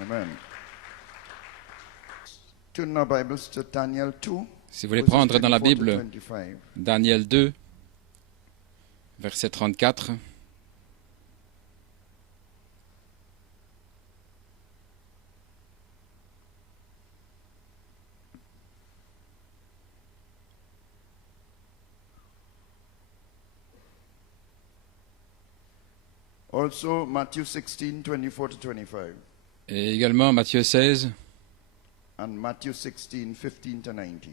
Amen. Turn our Bibles to Daniel 2, Si vous voulez verses prendre dans la 24 to Bible 25. Daniel 2, verset 34. Also Matthew 16, 24 to 25. Et également Matthieu 16 And Matthew 16, 15 to 19.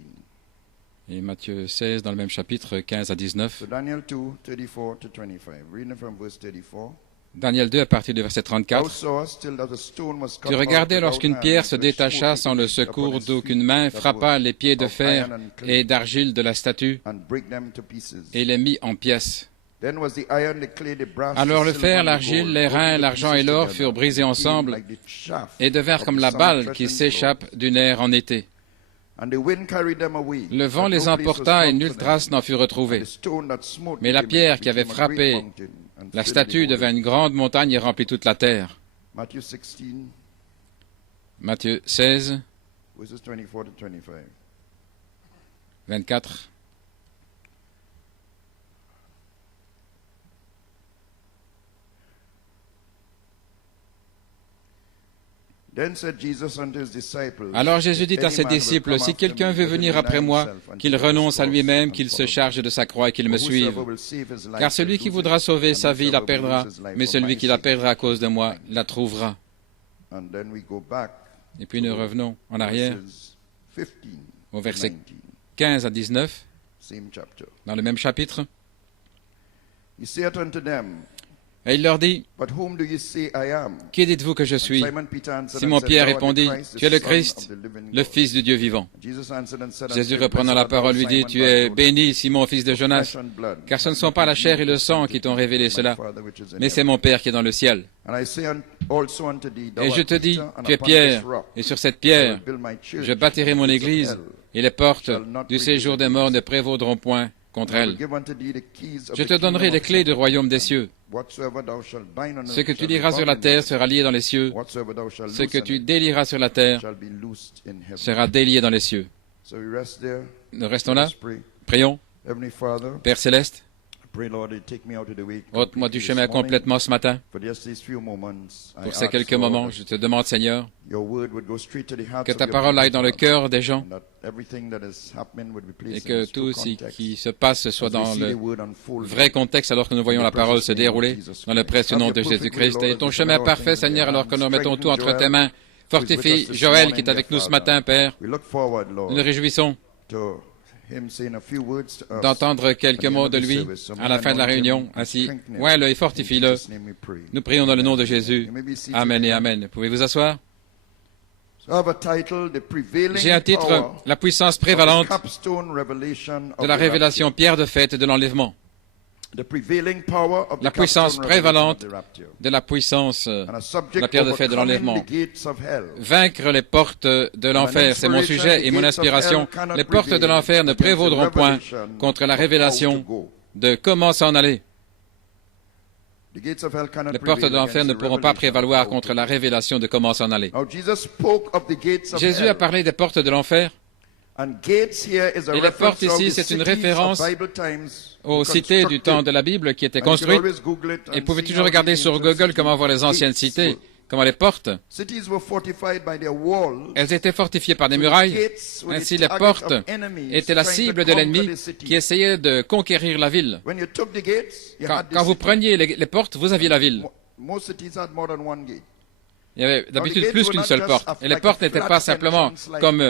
et Matthieu 16 dans le même chapitre 15 à 19. So Daniel 2, 34 to 25. Reading from verse 34. Daniel 2 à partir du verset Thou 34. sawest till that the stone was cut Tu regardais out without lorsqu'une hand, pierre se which détacha smote sans le against secours upon its d'aucune feet main, that frappa were les pieds de of fer iron and clay, et d'argile de la statue and break them to pieces. et les mit en pièces. Then was the iron, the clay, the brass, Alors the le silver, fer, and the l'argile, gold, les reins, broken to l'argent et pieces l'or together, furent brisés and became ensemble like the shaft et devinrent of comme the la summer balle qui threatened s'échappe d'une aire en été. flow. And the wind carried them away, Le vent but les no place was emporta et found nulle for them. trace n'en fut And retrouvée. the stone that smote Mais la became- pierre qui avait became a great frappé mountain and la filled the statue whole devint earth. une grande montagne et remplit toute la terre. Matthew 16, Matthieu 16, verses 24 to 25. 24. Then said Jesus unto his disciples, Alors Jésus dit If à any ses man will disciples, come si after quelqu'un me, veut let him venir deny après moi, himself and qu'il take up his renonce à cross lui-même, and qu'il se follow me. charge de sa croix et qu'il me For suive. whosoever will save his life Car celui will qui lose voudra it, sauver and sa vie la whosoever will perdra, lose his life mais for celui my qui la sake perdra à will cause de keep moi it. la trouvera. And then we go back Et puis nous revenons en arrière verses 15 au to verset 19, 15 à 19, same chapter. dans le même chapitre. He saith unto them, Et il leur dit, But whom do ye say I am? qui dites-vous que je And suis? Simon Peter answered and Simon-Pierre said, Thou art the répondit, Christ, the tu es le Son Christ, of the living le God. Fils du Dieu vivant. Jesus answered and said unto Jésus him, reprenant Blessed la art thou, parole lui dit, Simon tu es Bar-Jonah, béni, Simon, fils de for Jonas, flesh and blood car ce ne hath sont not pas la revealed chair et le this sang unto qui t'ont thee, révélé but my cela, Father which is in mais c'est heaven. mon Père qui est dans le ciel. And I say also unto thee, thou Et je art te dis, Peter, and tu es upon Pierre, this rock et sur cette I pierre, will build my church, je bâtirai and mon the gates of église, hell et les portes shall not du prevail séjour des morts against ne it. prévaudront point contre And I will elle. give unto thee the keys of Je the te donnerai kingdom les of clés du heaven. royaume des cieux. Whatsoever thou shalt bind on Ce que earth tu shall be liras sur la bound in terre heaven. sera lié dans les cieux. Whatsoever thou shalt Ce que loose tu on earth délieras sur la terre shall be loosed in heaven. sera délié dans les cieux. So we rest there. Nous restons là. Let's pray. Prions. Heavenly Father, Père céleste, I pray, Lord, that you take me out of the way ôte-moi completely du this chemin morning. complètement ce matin. For just these few moments, I Pour ces ask, quelques Lord, moments, that je te demande, Seigneur, your word would go straight to the hearts que of ta your parole people, aille dans le Father, cœur des gens and that everything that is happening would be et placed in que its true tout ce context qui se passe soit as we dans see the le word unfold. vrai contexte alors que nous voyons la parole se dérouler dans le précieux nom de Jésus-Christ. Et ton chemin parfait, Seigneur, alors que nous remettons tout entre tes mains. Fortifie Joël qui est avec nous ce matin, Père. We look forward, Nous Lord, nous réjouissons to him saying a few words to us d'entendre quelques at the end mots of de the lui service. So à may la fin de la anoint him réunion. and Ainsi, strengthen him. ouais-le et In fortifie-le. Jesus' name we pray. Nous prions dans le nom de Jésus. You may be seated. Amen et Amen. Pouvez-vous asseoir? So I have a title, The Prevailing J'ai un titre, Power La puissance of the prévalante Capstone Revelation de of la the révélation Rapture. pierre de fête de l'enlèvement. The prevailing power of the La puissance capstone revelation of prévalente the rapture. de la puissance, And a subject la pierre de fête de overcoming l'enlèvement. the gates of hell. Vaincre les portes de l'enfer, c'est mon sujet et mon inspiration. Les portes de l'enfer ne prévaudront point contre la révélation de comment s'en aller. The gates of hell cannot Les portes de prevail l'enfer against ne the pourront pas revelation prévaloir of contre how la to go. révélation de comment s'en aller. Now Jesus spoke of the gates of Jésus a hell. parlé des portes de l'enfer. And gates here is a Et les reference portes to ici, the c'est une cities référence of Bible times aux cités du temps de la Bible qui étaient And you can construites. always Google it Et and vous pouvez see toujours how regarder the sur ancient Google cities comment voir les anciennes gates cités, were. comment les portes, Cities were fortified by their walls. elles étaient fortifiées par des So the murailles. gates were the Ainsi, les target portes of enemies étaient la trying to cible de conquer l'ennemi the city. qui essayait de conquérir la ville. When you took the gates, you Quand, had the quand vous city. preniez les portes, vous aviez la ville. Most cities had more than one gate. Il y avait d'habitude plus qu'une seule porte. Et les portes n'étaient pas simplement comme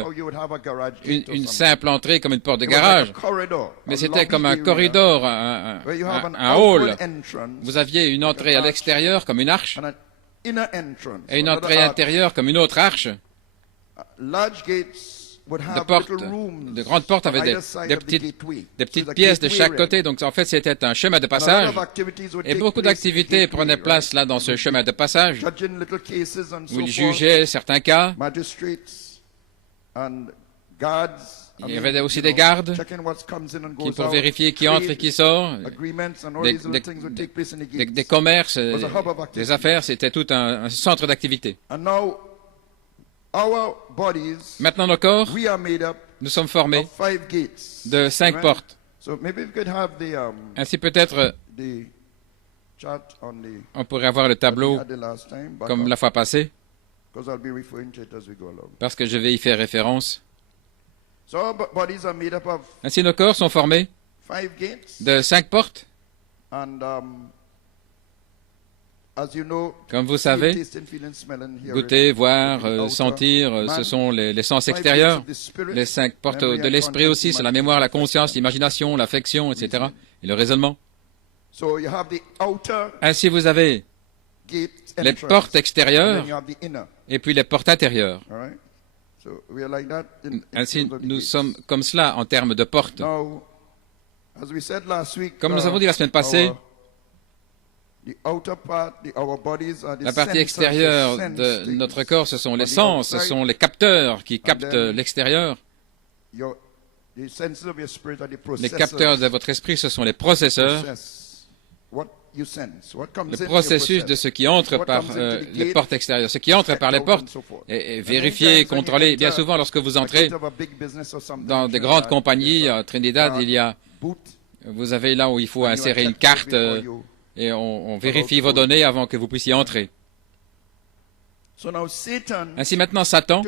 une simple entrée, comme une porte de garage, mais c'était comme un corridor, un hall. Vous aviez une entrée à l'extérieur comme une arche, et une entrée intérieure comme une autre arche. De grandes portes avaient des petites pièces de chaque côté, donc en fait c'était un chemin de passage, et beaucoup d'activités prenaient place là dans ce chemin de passage, où ils jugeaient certains cas. Il y avait aussi des gardes qui, pour vérifier qui entre et qui sort, des commerces, des affaires, c'était tout un centre d'activité. Maintenant, nos corps, nous sommes formés de 5 portes. Ainsi, peut-être, on pourrait avoir le tableau comme la fois passée, parce que je vais y faire référence. Ainsi, nos corps sont formés de 5 portes. Comme vous savez, goûter, voir, sentir, ce sont les sens extérieurs. Les 5 portes de l'esprit aussi, c'est la mémoire, la conscience, l'imagination, l'affection, etc. Et le raisonnement. Ainsi, vous avez les portes extérieures et puis les portes intérieures. Ainsi, nous sommes comme cela en termes de portes. Comme nous avons dit la semaine passée, la partie extérieure de notre corps, ce sont les sens, ce sont les capteurs qui captent l'extérieur. Les capteurs de votre esprit, ce sont les processeurs. Le processus de ce qui entre par les portes extérieures. Ce qui entre par les portes est vérifié, contrôlé. Bien souvent, lorsque vous entrez dans des grandes compagnies, à Trinidad, vous avez là où il faut insérer une carte et on vérifie vos données avant que vous puissiez entrer. Ainsi maintenant, Satan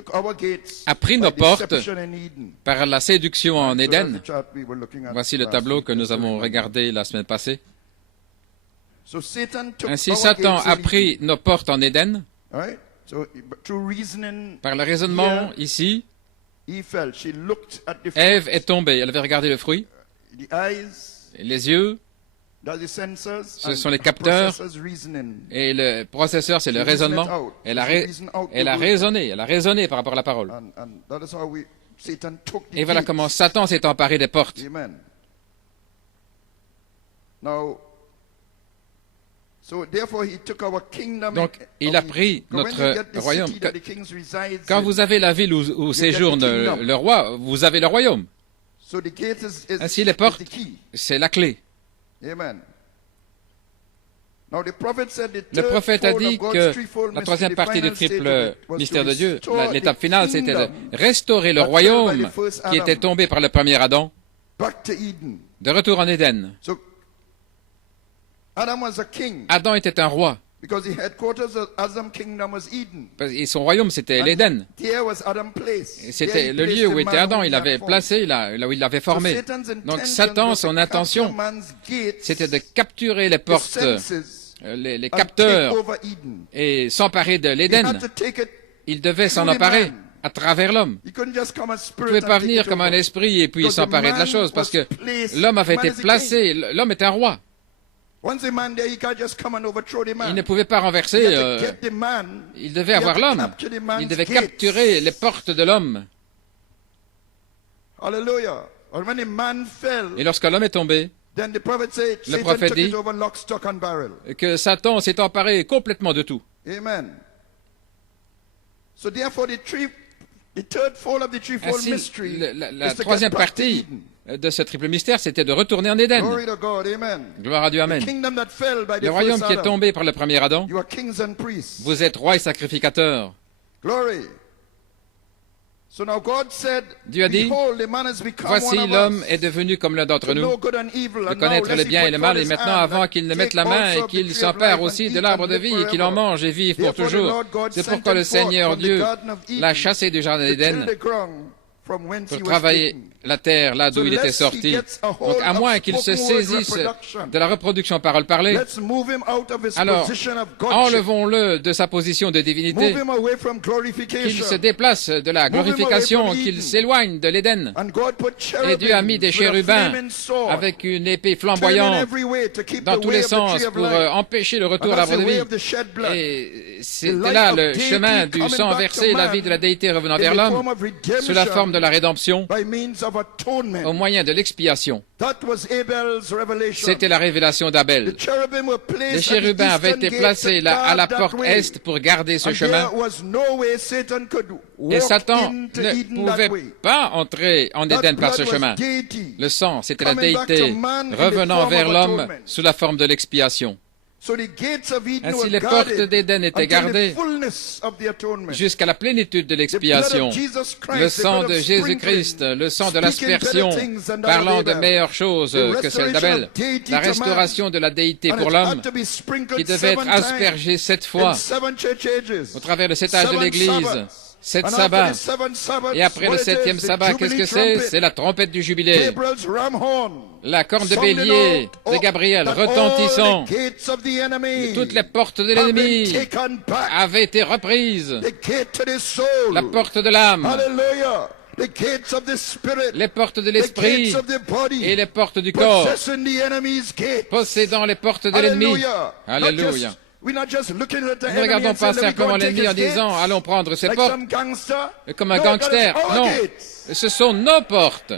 a pris nos portes par la séduction en Éden. Voici le tableau que nous avons regardé la semaine passée. Ainsi, Satan a pris nos portes en Éden. Par le raisonnement, ici, Ève est tombée. Elle avait regardé le fruit. Les yeux, ce sont les capteurs. Et le processeur, c'est le raisonnement. Elle a raisonné par rapport à la parole. Et voilà comment Satan s'est emparé des portes. Donc, il a pris notre royaume. Quand vous avez la ville où séjourne le roi, vous avez le royaume. Ainsi, les portes, c'est la clé. Le prophète a dit que la troisième partie du triple mystère de Dieu, l'étape finale, c'était de restaurer le royaume qui était tombé par le premier Adam, de retour en Éden. Adam était un roi. Et son royaume, c'était l'Éden. C'était le lieu où était Adam. Il l'avait placé, là où il l'avait formé. Donc Satan, son intention, c'était de capturer les portes, les capteurs, et s'emparer de l'Éden. Il devait s'en emparer à travers l'homme. Il ne pouvait pas venir comme un esprit et puis s'emparer de la chose, parce que l'homme avait été placé, l'homme est un roi. Il ne pouvait pas renverser, il devait avoir l'homme. Il devait capturer les portes de l'homme. Et lorsque l'homme est tombé, le prophète dit que Satan s'est emparé complètement de tout. Ainsi, la troisième partie de ce triple mystère, c'était de retourner en Éden. Gloire à Dieu, Amen. Le royaume qui est tombé par le premier Adam, vous êtes roi et sacrificateur. Dieu a dit, voici l'homme est devenu comme l'un d'entre nous, de connaître le bien et le mal, et maintenant, avant qu'il ne mette la main et qu'il s'empare aussi de l'arbre de vie et qu'il en mange et vive pour toujours. C'est pourquoi le Seigneur Dieu l'a chassé du jardin d'Éden pour travailler la terre là d'où il était sorti. Donc, à moins qu'il se saisisse de la reproduction parole parlée, alors enlevons-le de sa position de divinité, qu'il se déplace de la glorification, qu'il s'éloigne de l'Éden. Et Dieu a mis des chérubins avec une épée flamboyante dans tous les sens pour empêcher le retour à l'arbre de vie. Et c'était là le chemin du sang versé, la vie de la déité revenant vers l'homme, sous la forme de la rédemption, au moyen de l'expiation. C'était la révélation d'Abel. Les chérubins avaient été placés là à la porte est pour garder ce chemin. Et Satan ne pouvait pas entrer en Éden par ce chemin. Le sang, c'était la déité revenant vers l'homme sous la forme de l'expiation. Ainsi, les portes d'Éden étaient gardées jusqu'à la plénitude de l'expiation. Le sang de Jésus-Christ, le sang de l'aspersion, parlant de meilleures choses que celles d'Abel, la restauration de la déité pour l'homme, qui devait être aspergé 7 fois au travers de 7 âges de l'Église. 7 sabbats. Et après le 7e sabbat, qu'est-ce que c'est? C'est la trompette du jubilé. La corne de bélier de Gabriel retentissant. Toutes les portes de l'ennemi avaient été reprises. La porte de l'âme. Les portes de l'esprit et les portes du corps. Possédant les portes de l'ennemi. Alléluia. Nous ne regardons pas simplement l'ennemi en disant « Allons prendre ses portes » comme un gangster. Non, ce sont nos portes.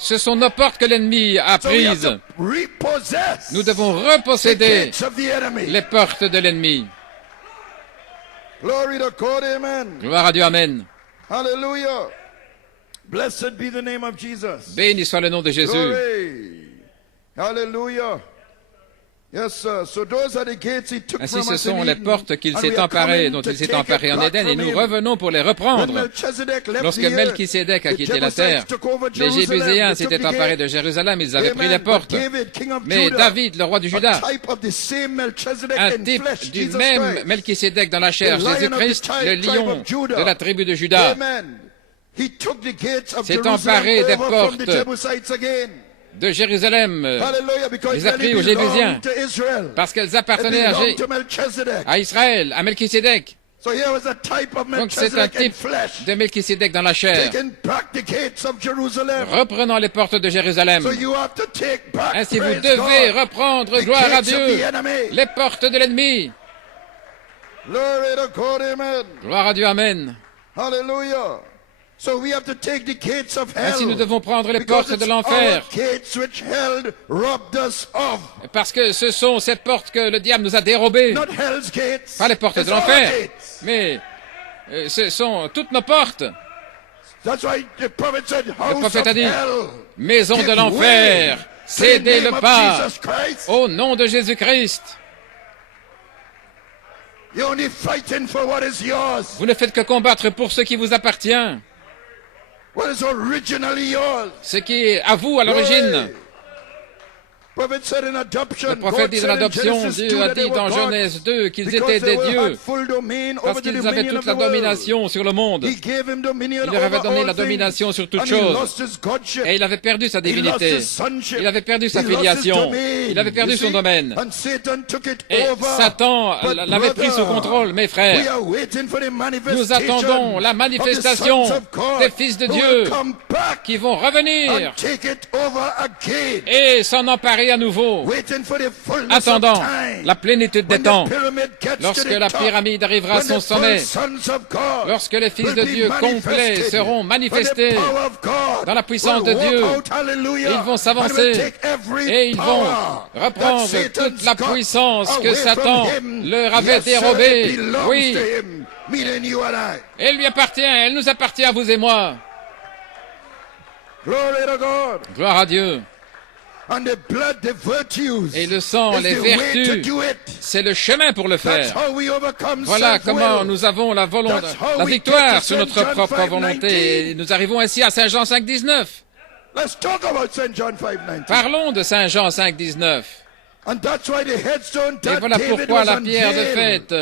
Ce sont nos portes que l'ennemi a prises. Nous devons reposséder les portes de l'ennemi. Gloire à Dieu, Amen. Béni soit le nom de Jésus. Alléluia. Ainsi, ce sont les portes qu'il s'est emparées, dont il s'est emparé en Éden, et nous revenons pour les reprendre. Lorsque Melchisédek a quitté la terre, les Jébuséens s'étaient emparés de Jérusalem, ils avaient pris les portes. Mais David, le roi du Juda, un type du même Melchisédek dans la chair, Jésus-Christ, le lion de la tribu de Juda, s'est emparé des portes de Jérusalem, les a pris aux Jébusiens, parce qu'elles appartenaient à Israël, à Melchisédek. Donc c'est un type de Melchisédek dans la chair, reprenant les portes de Jérusalem. Ainsi vous devez reprendre, gloire à Dieu, les portes de l'ennemi. Gloire à Dieu, Amen. Alléluia. Ainsi, nous devons prendre les portes de l'enfer. Parce que ce sont ces portes que le diable nous a dérobées. Pas les portes de l'enfer, mais ce sont toutes nos portes. Le prophète a dit, maison de l'enfer, cédez le pas au nom de Jésus-Christ. Vous ne faites que combattre pour ce qui vous appartient. Ce qui est à vous à l'origine. Le prophète dit dans l'adoption, Dieu a dit dans Genèse 2 qu'ils étaient des dieux parce qu'ils avaient toute la domination sur le monde. Il leur avait donné la domination sur toute chose. Et il avait perdu sa divinité. Il avait perdu sa filiation. Il avait perdu son domaine. Et Satan l'avait pris sous contrôle, mes frères. Nous attendons la manifestation des fils de Dieu qui vont revenir et s'en emparer à nouveau, attendant la plénitude des temps, lorsque la pyramide arrivera à son sommet, lorsque les fils de Dieu complets seront manifestés dans la puissance de Dieu. Ils vont s'avancer et ils vont reprendre toute la puissance que Satan leur avait dérobée. Oui, elle lui appartient, elle nous appartient à vous et moi. Gloire à Dieu. Et le sang, les vertus, c'est le chemin pour le faire. Voilà comment nous avons la victoire sur notre propre volonté. Et nous arrivons ainsi à Saint Jean 5,19. Parlons de Saint Jean 5,19. Et voilà pourquoi la pierre de fête,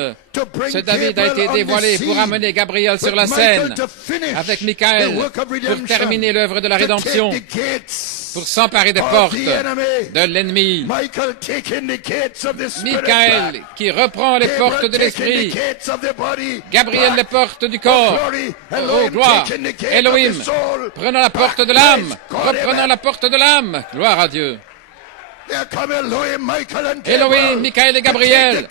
ce David a été dévoilé pour amener Gabriel sur la scène avec Michael pour terminer l'œuvre de la rédemption, pour s'emparer des portes de l'ennemi. Michael qui reprend les portes de l'esprit, Gabriel les portes du corps. Oh, gloire! Elohim, prenons la porte de l'âme, reprenons la porte de l'âme. Gloire à Dieu. Elohim, Michael et Gabriel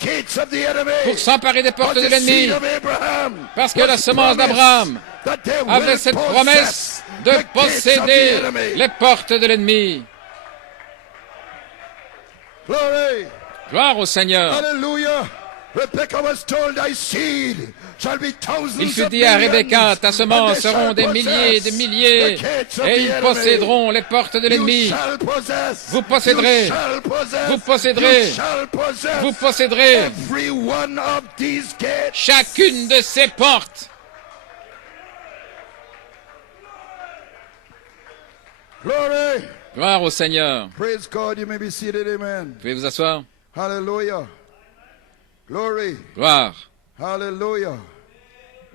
pour s'emparer des portes de l'ennemi, parce que la semence d'Abraham avait cette promesse de posséder les portes de l'ennemi. Gloire au Seigneur. Il fut dit à Rebecca, ta semence seront des milliers et des milliers, et ils posséderont les portes de l'ennemi. Vous posséderez, vous posséderez, vous posséderez chacune de ces portes. Gloire au Seigneur. Praise God. You may be seated. Amen. Vous pouvez vous asseoir. Hallelujah. Glory. Gloire. Hallelujah.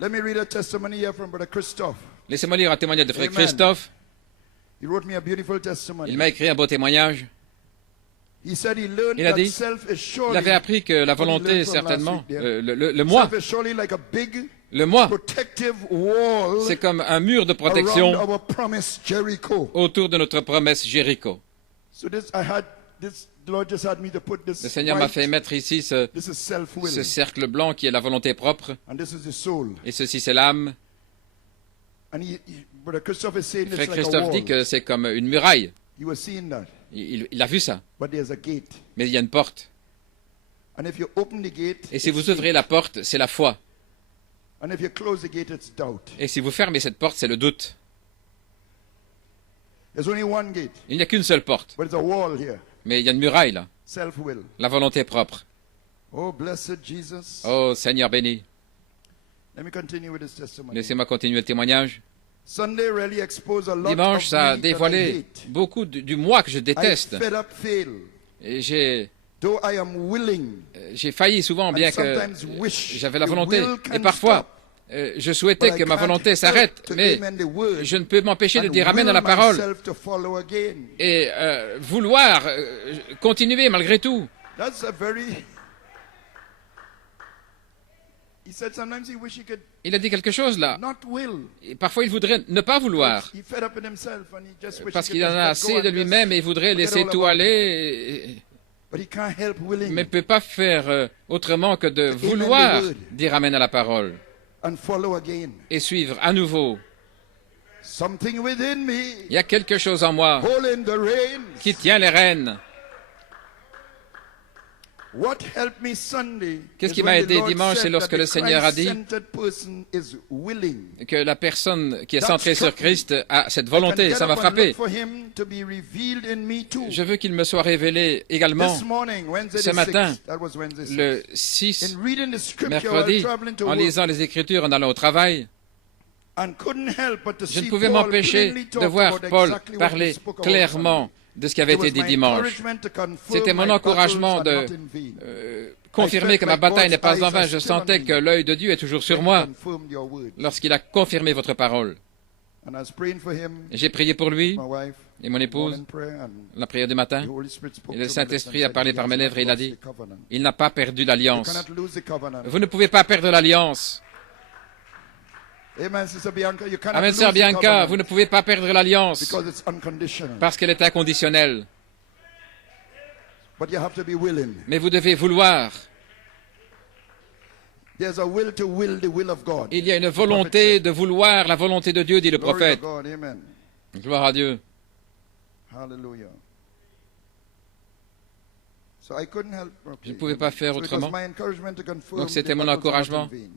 Let me read a testimony here from Brother Christophe. Laissez-moi lire un témoignage de frère Christophe. He wrote me a beautiful testimony. Il m'a écrit un beau témoignage. He said he learned Il a dit, that self is surely, il avait appris que la volonté, certainement, le moi, self is surely like a big le moi, protective wall c'est comme un mur de protection around our promise Jericho. autour de notre promesse Jéricho. So this, the Lord just had me to put this Le Seigneur m'a white, fait mettre ici ce this is self-will, cercle blanc qui est la volonté propre, and this is the soul. et ceci c'est l'âme. And Brother Christophe is saying Frère it's like a Christophe wall. dit que c'est comme une muraille. You were seeing that, Il a vu ça, but there's a gate. mais il y a une porte. And if you open the gate, Et si it's vous faith. ouvrez la porte, c'est la foi. And if you close the gate, it's doubt. Et si vous fermez cette porte, c'est le doute. There's only one gate, Il n'y a qu'une seule porte, but it's a wall here. mais il y a une muraille là, Self-will. la volonté propre. Oh, blessed Jesus. Oh Seigneur béni. Let me continue with this testimony. Laissez-moi continuer le témoignage. Sunday really exposed a lot Dimanche, of ça a me that I dévoilé hate. beaucoup du moi que je I déteste. fed up fail, Et j'ai though I am willing. failli souvent, bien And que sometimes wish j'avais la the volonté. will Et can parfois, stop, je souhaitais but I que ma can't volonté help s'arrête, to mais amen the word je ne peux m'empêcher de and dire Amen à will la parole myself to follow again. et vouloir continuer malgré tout. That's a very... He said sometimes he wish he could Il a dit quelque chose là. not will. Et parfois, il voudrait ne pas vouloir, He fed up in himself and he just wished parce he qu'il could en a just let go assez de and just lui-même et il voudrait forget laisser all tout about aller, it. But he can't help willing mais ne peut pas faire autrement que de To amen vouloir the word. dire Amen à la parole and follow again. et suivre à nouveau. Something within me, Il y a quelque chose en moi holding the reins. qui tient les rênes. What helped me Sunday Qu'est-ce is qui m'a when the aidé Lord dimanche, said c'est lorsque that le the Seigneur a dit Christ-centered person is willing. Que la personne qui est That centrée sur struck me. Christ a cette I volonté. can Ça get m'a up and frappé. look for him to be revealed in me too. Je veux qu'il me soit révélé également This morning, Wednesday ce the matin, 6th, that was Wednesday 6th. le 6 In reading the scripture while mercredi, traveling to en work, lisant les Écritures, en allant au travail. and couldn't help but to Je ne see pouvais Paul m'empêcher plainly de talk voir about Paul exactly what he parler spoke about clairement de ce qui avait Sunday. été It was dit my dimanche. encouragement to confirm C'était mon my encouragement battles de are not in vain. confirmer que ma bataille n'est pas en vain. Je sentais que l'œil de Dieu est toujours sur moi Confirmed your word. lorsqu'il a confirmé votre parole. And I was praying for him, J'ai prié pour lui my wife, et mon épouse, morning prayer, and la prière du matin. the Holy Spirit spoke Et le to my lips and Saint-Esprit a said, parlé "He par has mes not lèvres et il a lost dit, the covenant." il n'a pas perdu You l'alliance. cannot lose the covenant. Vous ne pouvez pas perdre l'alliance. Amen, Sister Bianca. You cannot Amen, lose sœur the Bianca, covenant vous ne pouvez pas perdre l'alliance because it's unconditional. parce qu'elle est inconditionnelle. But you have to be willing. Mais vous devez vouloir. There's a will to will the will of God. Il y a une The prophet volonté said. de vouloir la volonté de Dieu, dit le Glory to prophète. God. Amen. Gloire à Dieu. Hallelujah. So I couldn't help. Je ne pouvais pas faire So it was autrement. my encouragement to confirm Donc c'était the mon battles are not encouragement in vain.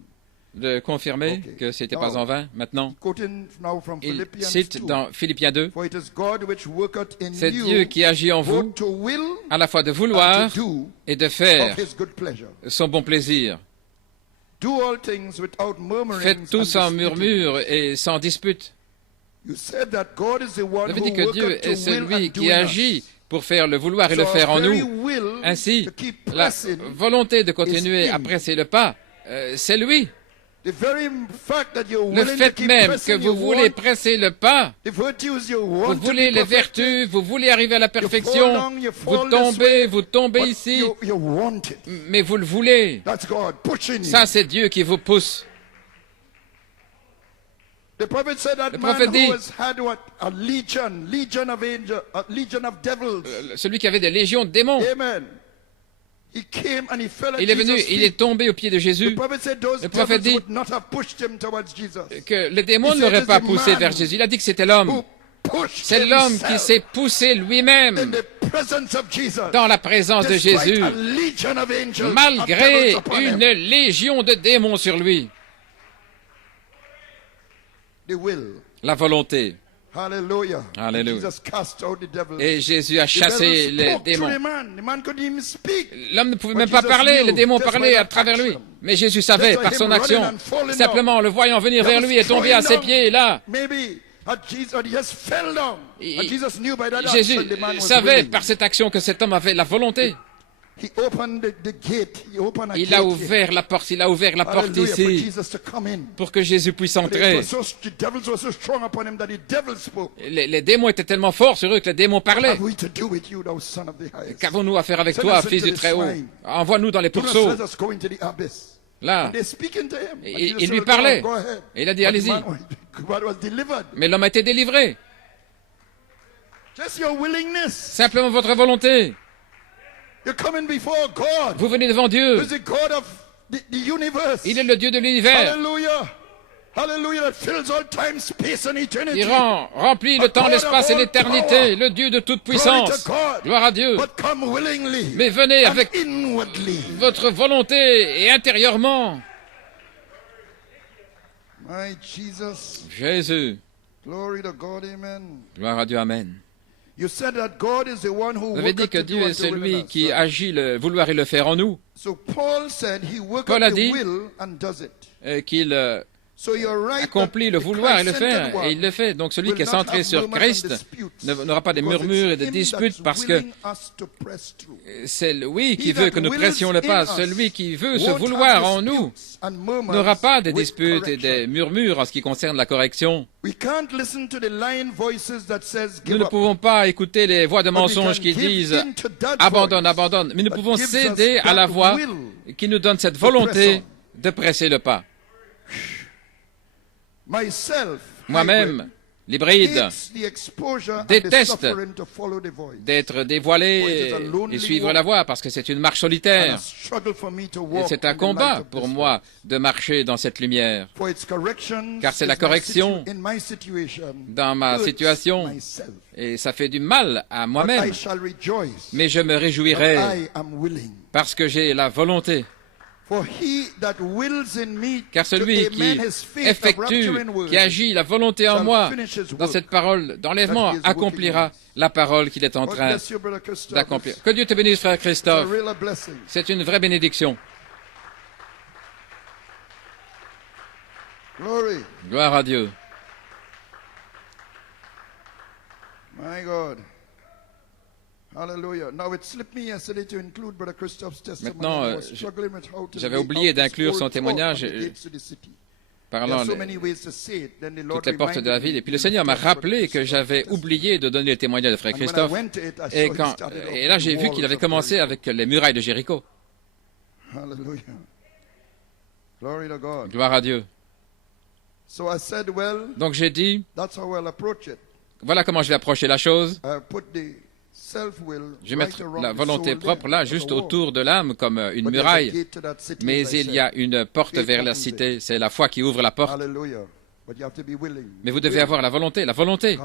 de confirmer Ok. que ce n'était Now, pas en vain. Maintenant, Quoting now from il Philippians cite 2. dans Philippiens 2, For it is God which worketh in c'est you Dieu qui agit en vous both to will à la fois de and vouloir to do et de of faire his good pleasure. son bon plaisir. Do all things without murmuring Faites tout and sans disputing. murmure et sans dispute. You said that God is the Vous one avez who dit que Dieu worketh to est will celui and do qui in agit us. pour faire le vouloir et le So faire en our very nous. will Ainsi, to keep la pressing, volonté de continuer is à him. presser le pas, c'est lui. the very fact that you're Le willing to fait keep même que pressing, vous you voulez want presser le pas, the virtues, you vous want to voulez be les perfected, vertus, vous voulez arriver à la you fall perfection, down, you vous fall this way, tombez but ici, you want it. mais vous le voulez. That's God pushing you. Ça, c'est Dieu qui vous pousse. The prophet said that Le man prophète dit- who has had what? A legion of angels, a legion of devils. Celui qui avait des légions de démons, Amen. He came and he fell at il est venu, Jesus' il feet. est tombé aux pieds de The Jésus, prophet said those Le prophète devils dit- would not have pushed him towards Jesus. que les démons He ne said, l'auraient pas "It's the poussé man vers Jésus. Il a dit que c'était l'homme. Who pushed C'est l'homme qui himself s'est poussé in lui-même the dans la présence de Jésus, malgré une légion de démons sur lui. La volonté. Alléluia. Alléluia. Et Jésus a chassé les démons. L'homme ne pouvait même pas parler, les démons parlaient à travers lui. Mais Jésus savait par son action, simplement le voyant venir vers lui et tomber à ses pieds, là. Jésus savait par cette action que cet homme avait la volonté. Il a ouvert la porte ici pour que Jésus puisse entrer. Les démons étaient tellement forts sur eux que les démons parlaient. Qu'avons-nous à faire avec toi, fils du Très-Haut? Envoie-nous dans les pourceaux. Là, il lui parlait. Et il a dit, allez-y. Mais l'homme a été délivré. Simplement votre volonté. Vous venez devant Dieu. Il est le Dieu de l'univers. Il remplit le temps, l'espace et l'éternité, le Dieu de toute puissance. Gloire à Dieu. Mais venez avec votre volonté et intérieurement. Jésus. Gloire à Dieu, amen. Vous avez dit que Dieu est celui qui agit le vouloir et le faire en nous. Paul a dit qu'il accomplit le vouloir et le faire, et il le fait. Donc celui qui est centré sur Christ n'aura pas de murmures et de disputes parce que c'est lui qui veut que nous pressions le pas. Celui qui veut ce vouloir en nous n'aura pas de disputes et de murmures en ce qui concerne la correction. Nous ne pouvons pas écouter les voix de mensonges qui disent « Abandonne, abandonne », mais nous pouvons céder à la voix qui nous donne cette volonté de presser le pas. Moi-même, l'hybride, déteste d'être dévoilé et suivre la voie parce que c'est une marche solitaire. Et c'est un combat pour moi de marcher dans cette lumière. Car c'est la correction dans ma situation et ça fait du mal à moi-même. Mais je me réjouirai parce que j'ai la volonté. Car celui qui effectue, qui agit la volonté en moi, dans cette parole d'enlèvement, accomplira la parole qu'il est en train d'accomplir. Que Dieu te bénisse, frère Christophe. C'est une vraie bénédiction. Gloire à Dieu. Maintenant, j'avais oublié d'inclure son témoignage parlant toutes les portes de la ville. Et puis le Seigneur m'a rappelé que j'avais oublié de donner le témoignage de frère Christophe. Et là, j'ai vu qu'il avait commencé avec les murailles de Jéricho. Gloire à Dieu. Donc j'ai dit, voilà comment je vais approcher la chose. Je vais mettre la volonté propre là, juste autour de l'âme, comme une muraille. Mais il y a une porte vers la cité. C'est la foi qui ouvre la porte. Mais vous devez avoir la volonté. La volonté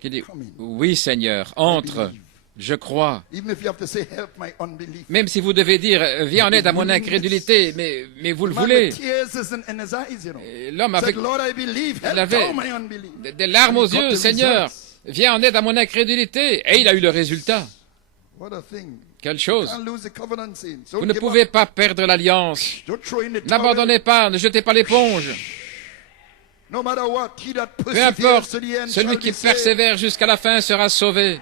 qui dit, oui Seigneur, entre, je crois. Même si vous devez dire, viens en aide à mon incrédulité, mais vous le voulez. L'homme il avait des larmes aux yeux, Seigneur. Viens en aide à mon incrédulité. Et il a eu le résultat. Quelle chose. Vous ne pouvez pas perdre l'alliance. N'abandonnez pas, ne jetez pas l'éponge. Peu importe, celui qui persévère jusqu'à la fin sera sauvé.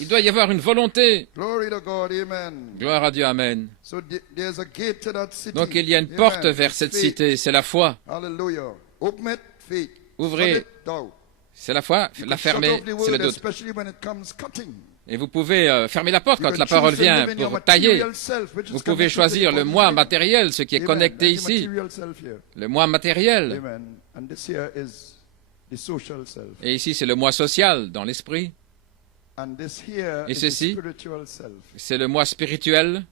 Il doit y avoir une volonté. Gloire à Dieu, amen. Donc il y a une porte vers cette cité, c'est la foi. Ouvrez, c'est la foi, la fermer, c'est le doute. Et vous pouvez fermer la porte quand la parole vient pour tailler. Vous pouvez choisir le moi matériel, ce qui est connecté ici. Le moi matériel. Et ici, c'est le moi social, dans l'esprit. Et ceci, c'est le moi spirituel.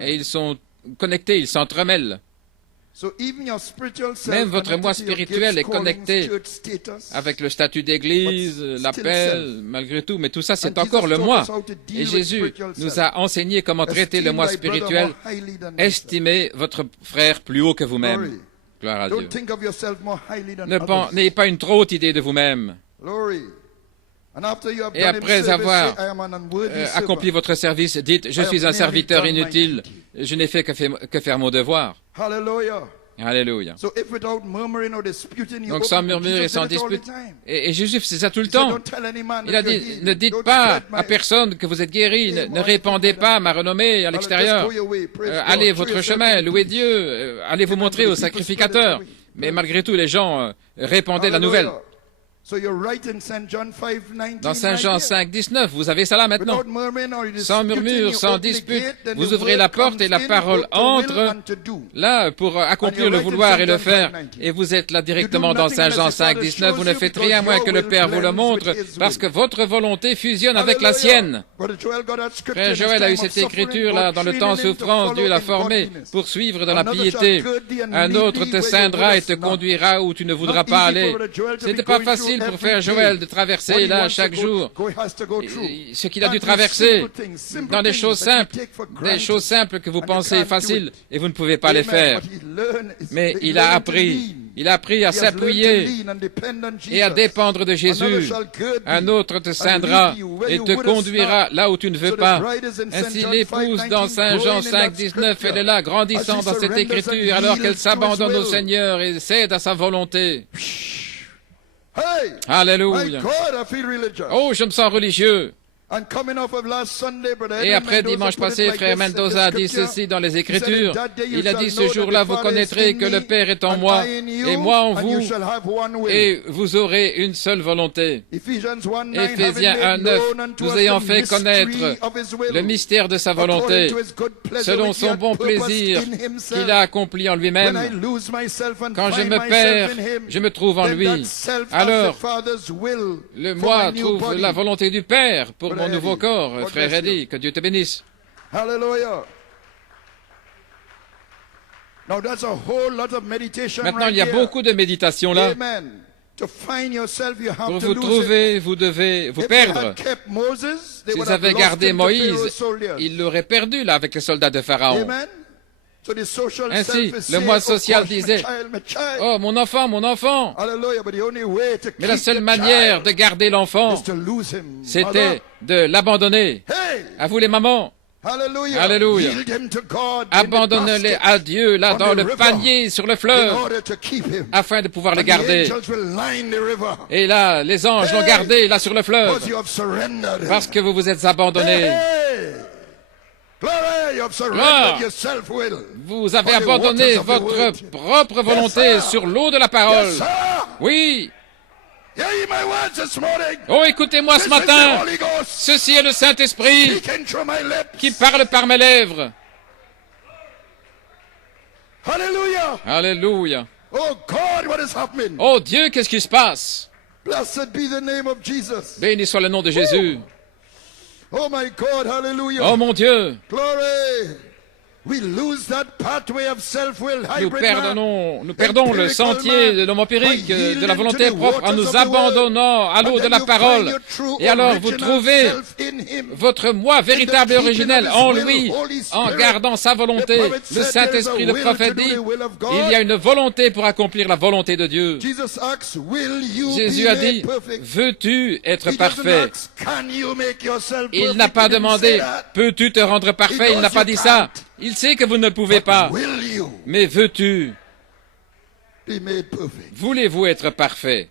Et ils sont connectés, ils s'entremêlent. Même votre moi spirituel est connecté avec le statut d'église, l'appel, malgré tout, mais tout ça c'est encore le moi. Et Jésus nous a enseigné comment traiter le moi spirituel. Estimez votre frère plus haut que vous-même. Gloire à Dieu. N'ayez pas une trop haute idée de vous-même. Et après avoir accompli votre service, dites, je suis un serviteur inutile, je n'ai fait que faire mon devoir. Alléluia. Donc sans murmure et sans dispute. Et Jésus faisait ça tout le temps. Il a dit, ne dites pas à personne que vous êtes guéri, ne répandez pas ma renommée à l'extérieur. Allez votre chemin, louez Dieu, allez vous montrer au sacrificateur. Mais malgré tout, les gens répandaient la nouvelle. Dans Saint Jean 5, 19, vous avez ça là maintenant. Sans murmure, sans dispute, vous ouvrez la porte et la parole entre là pour accomplir le vouloir et le faire. Et vous êtes là directement dans Saint Jean 5, 19. Vous ne faites rien moins que le Père vous le montre parce que votre volonté fusionne avec la sienne. Frère Joël a eu cette écriture là dans le temps souffrance. Dieu l'a formé pour suivre dans la piété. Un autre te ceindra et te conduira où tu ne voudras pas aller. C'était pas facile pour Frère Joël de traverser là chaque jour ce qu'il a dû traverser dans des choses simples que vous pensez faciles et vous ne pouvez pas les faire. Mais il a appris à s'appuyer et à dépendre de Jésus. Un autre te ceindra et te conduira là où tu ne veux pas. Ainsi l'épouse dans Saint Jean 5, 19, elle est là grandissant dans cette écriture alors qu'elle s'abandonne au Seigneur et cède à sa volonté. Alléluia. Oh, je me sens religieux. Et après dimanche passé, Frère Mendoza a dit ceci dans les Écritures. Il a dit, ce jour-là, vous connaîtrez que le Père est en moi et moi en vous, et vous aurez une seule volonté. Éphésiens 1:9, nous ayant fait connaître le mystère de sa volonté, selon son bon plaisir qu'il a accompli en lui-même. Quand je me perds, je me trouve en lui. Alors, le moi trouve la volonté du Père pour mon nouveau corps, frère Eddie, que Dieu te bénisse. Alléluia. Maintenant, il y a beaucoup de méditation là. Pour vous trouver, vous devez vous perdre. Si vous avez gardé Moïse, il l'aurait perdu là avec les soldats de Pharaon. Ainsi, le moi social disait, « Oh, mon enfant, mon enfant !» Mais la seule manière de garder l'enfant, c'était de l'abandonner. À vous les mamans. Alléluia. Abandonnez-les à Dieu, là, dans le panier, sur le fleuve, afin de pouvoir les garder. Et là, les anges l'ont gardé, là, sur le fleuve, parce que vous vous êtes abandonnés. Gloire. Vous avez abandonné votre propre volonté sur l'eau de la parole. Oui. Oh, écoutez-moi ce matin. Ceci est le Saint-Esprit qui parle par mes lèvres. Alléluia. Oh Dieu, qu'est-ce qui se passe? Béni soit le nom de Jésus. Oh my God, hallelujah. Oh mon Dieu. Glory. Nous perdons le sentier de l'homme empirique, de la volonté propre, en nous abandonnant à l'eau de la parole. Et alors vous trouvez votre moi véritable et originel en lui, en gardant sa volonté. Le Saint-Esprit, le prophète dit, il y a une volonté pour accomplir la volonté de Dieu. Jésus a dit, veux-tu être parfait? Il n'a pas demandé, peux-tu te rendre parfait? Il n'a pas dit ça. Il sait que vous ne pouvez pas. Mais veux-tu? Voulez-vous être parfait?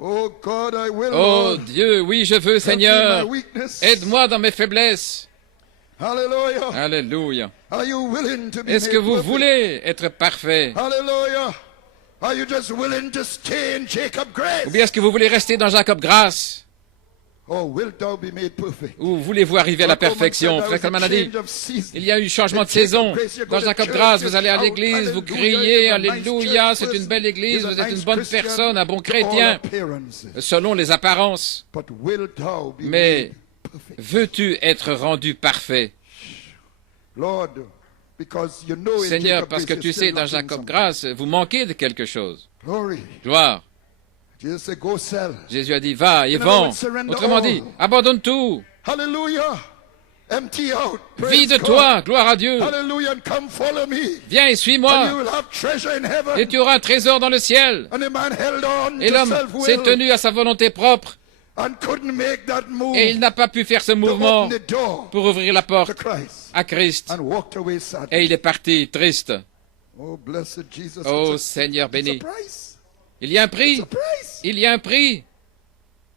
Oh Dieu, oui, je veux, Seigneur. Aide-moi dans mes faiblesses. Alléluia. Est-ce que vous voulez être parfait? Ou bien est-ce que vous voulez rester dans Jacob Grâce? Ou voulez-vous arriver à la perfection? Frère Coleman a dit, il y a eu changement de saison. Dans Jacob Grâce, vous allez à l'église, vous criez, Alléluia, c'est une belle église, vous êtes une bonne personne, un bon chrétien, selon les apparences. Mais veux-tu être rendu parfait? Seigneur, parce que tu sais, dans Jacob grâce, vous manquez de quelque chose. Gloire. Jésus a dit, va et vends. Autrement dit, abandonne tout. Vide-toi, gloire à Dieu. Viens et suis-moi. Et tu auras un trésor dans le ciel. Et l'homme s'est tenu à sa volonté propre. Et il n'a pas pu faire ce mouvement pour ouvrir la porte à Christ. Et il est parti triste. Oh Seigneur béni. Il y a un prix. Il y a un prix.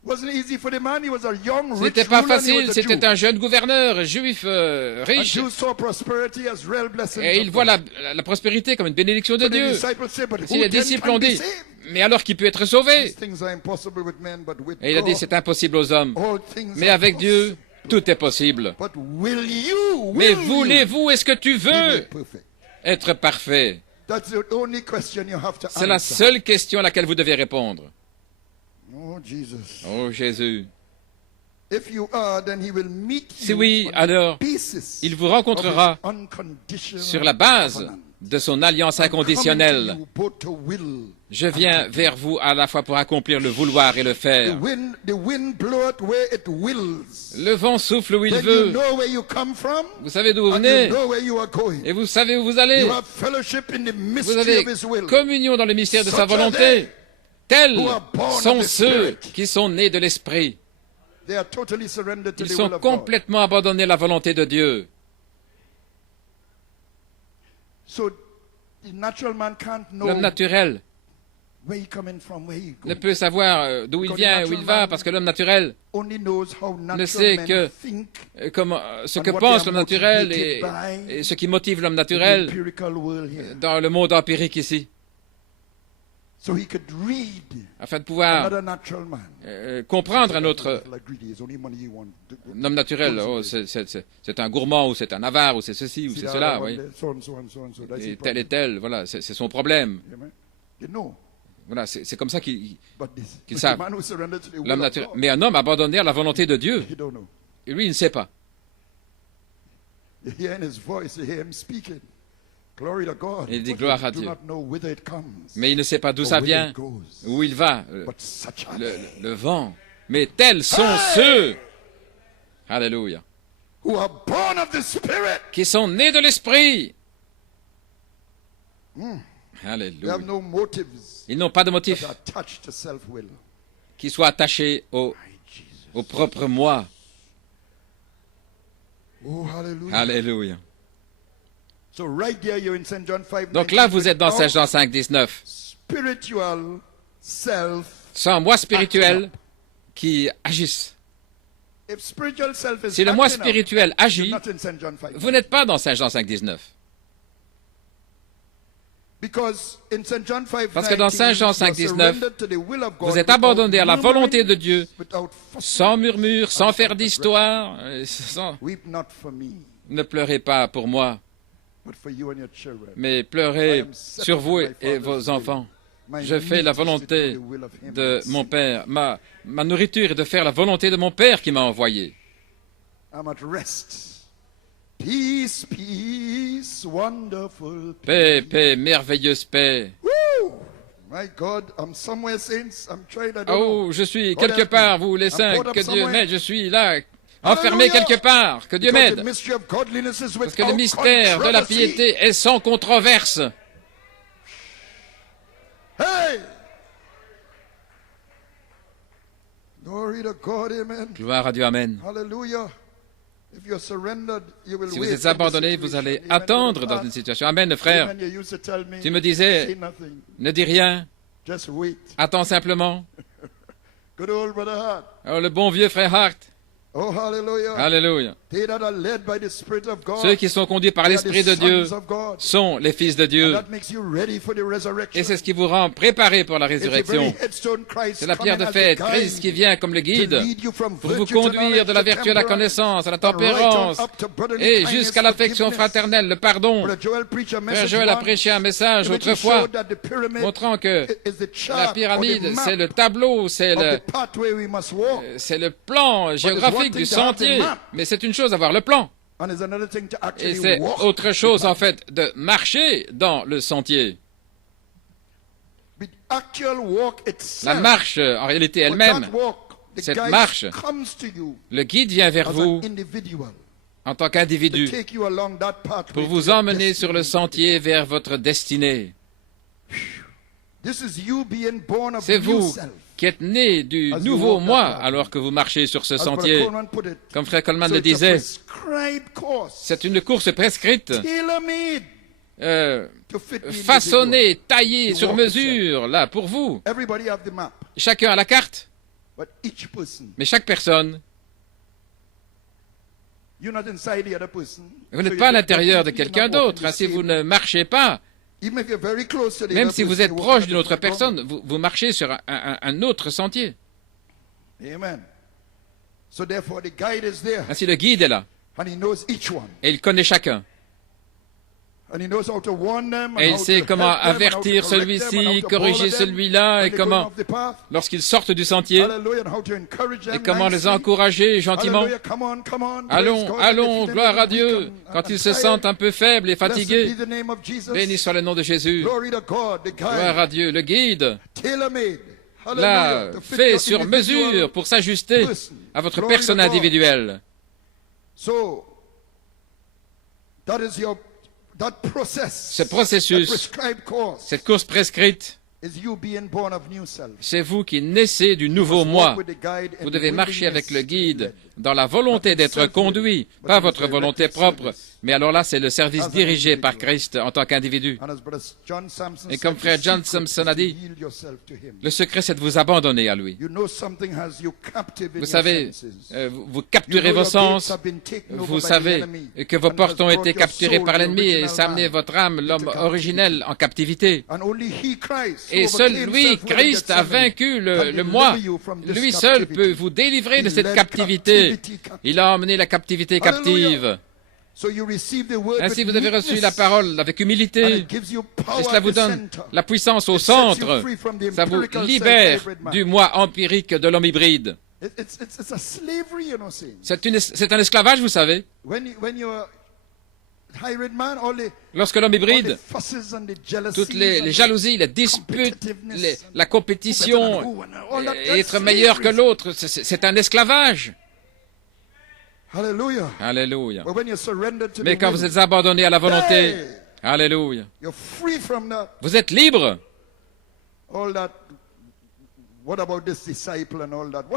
Ce n'était pas facile, c'était un jeune gouverneur juif riche. Et il voit la prospérité comme une bénédiction de Dieu. Si les disciples ont dit, mais alors qui peut être sauvé? Et il a dit, c'est impossible aux hommes. Mais avec Dieu, tout est possible. Mais voulez-vous, est-ce que tu veux être parfait? C'est la seule question à laquelle vous devez répondre. Oh Jésus. Si oui, alors il vous rencontrera sur la base de son alliance inconditionnelle. Je viens vers vous à la fois pour accomplir le vouloir et le faire. Le vent souffle où il veut. Vous savez d'où vous venez et vous savez où vous allez. Vous avez communion dans le mystère de sa volonté. Tels sont ceux qui sont nés de l'Esprit. Ils sont complètement abandonnés à la volonté de Dieu. L'homme naturel ne peut savoir d'où il vient, où il va, parce que l'homme naturel ne sait que ce que pense l'homme naturel et ce qui motive l'homme naturel dans le monde empirique ici. Afin de pouvoir comprendre un autre homme naturel. Oh, c'est un gourmand, ou c'est un avare, ou c'est ceci, ou c'est cela. Oui. Et tel, voilà, c'est son problème. Voilà, c'est comme ça qu'ils savent. L'homme naturel. Mais un homme abandonné à la volonté de Dieu, et lui, il ne sait pas. Il dit gloire à Dieu. Mais il ne sait pas d'où ça vient, où il va, le vent. Mais tels sont ceux, alléluia, qui sont nés de l'Esprit. Alléluia. Ils n'ont pas de motif qui soit attaché au propre moi. Alléluia. Donc là, vous êtes dans Saint Jean 5, 19. Sans moi spirituel qui agisse. Si le moi spirituel agit, vous n'êtes pas dans Saint Jean 5, 19. Parce que dans Saint Jean 5, 19, vous êtes abandonné à la volonté de Dieu, sans murmure, sans faire d'histoire. Ne pleurez pas pour moi, mais pleurez sur vous et vos enfants. Je fais la volonté de mon Père. Ma nourriture est de faire la volonté de mon Père qui m'a envoyé. Paix, paix, merveilleuse paix. Oh, je suis quelque part, vous les saints, que Dieu m'aide, je suis là, enfermé quelque part, que Dieu m'aide. Parce que le mystère de la piété est sans controverse. Gloire à Dieu, amen. Si vous êtes abandonné, vous allez attendre dans une situation. Amen, frère. Tu me disais, ne dis rien, attends simplement. Oh, le bon vieux frère Hart. Alléluia. Ceux qui sont conduits par l'Esprit de Dieu sont les fils de Dieu. Et c'est ce qui vous rend préparés pour la résurrection. C'est la pierre de fête, Christ qui vient comme le guide pour vous conduire de la vertu à la connaissance, à la tempérance et jusqu'à l'affection fraternelle, le pardon. Frère Joël a prêché un message autrefois montrant que la pyramide, c'est le tableau, c'est le plan géographique du sentier, mais c'est une chose d'avoir le plan. Et c'est autre chose, en fait, de marcher dans le sentier. La marche, en réalité elle-même, cette marche, le guide vient vers vous en tant qu'individu pour vous emmener sur le sentier vers votre destinée. C'est vous qui êtes né du nouveau moi alors que vous marchez sur ce sentier. Comme Frère Coleman le disait, c'est une course prescrite, façonnée, taillée sur mesure, là, pour vous. Chacun a la carte, mais chaque personne, vous n'êtes pas à l'intérieur de quelqu'un d'autre. Si vous ne marchez pas, même si vous êtes proche d'une autre personne, vous marchez sur un autre sentier. Ainsi, le guide est là. Et il connaît chacun. Et il sait comment avertir celui-ci, corriger celui-là, et comment, lorsqu'ils sortent du sentier, et comment les encourager gentiment. Allons, allons, gloire à Dieu, quand ils se sentent un peu faibles et fatigués. Béni soit le nom de Jésus. Gloire à Dieu, le guide, l'a fait sur mesure pour s'ajuster à votre personne individuelle. Ce processus, cette course prescrite, c'est vous qui naissez du nouveau moi. Vous devez marcher avec le guide dans la volonté d'être conduit, pas votre volonté propre. Mais alors là, c'est le service dirigé par Christ en tant qu'individu. Et comme frère John Samson a dit, le secret, c'est de vous abandonner à lui. Vous savez, vous capturez vos sens. Vous savez que vos portes ont été capturées par l'ennemi et ça a amené votre âme, l'homme originel, en captivité. Et seul lui, Christ, a vaincu le moi. Lui seul peut vous délivrer de cette captivité. Il a emmené la captivité captive. Ainsi, vous avez reçu la parole avec humilité, et cela vous donne la puissance au centre. Ça vous libère du moi empirique de l'homme hybride. C'est un esclavage, vous savez. Lorsque l'homme hybride, toutes les jalousies, les disputes, la compétition, et être meilleur que l'autre, c'est un esclavage. Alléluia. Alléluia. Mais quand vous êtes abandonné à la volonté, alléluia, vous êtes libre.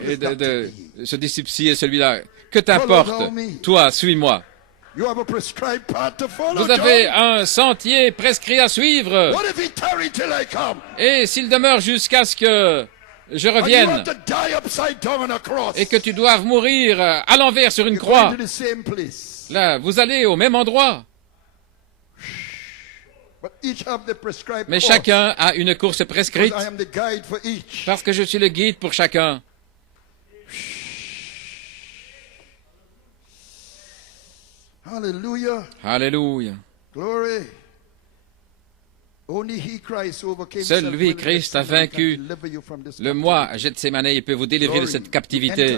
Et de ce disciple-ci et celui-là, que t'importe, toi, suis-moi. Vous avez un sentier prescrit à suivre. Et s'il demeure jusqu'à ce que je revienne et que tu doives mourir à l'envers sur une croix, là, vous allez au même endroit. Mais chacun a une course prescrite parce que je suis le guide pour chacun. Alléluia. Alléluia. Glory. Seul lui, Christ, a vaincu le moi à Gethsémane. Il peut vous délivrer de cette captivité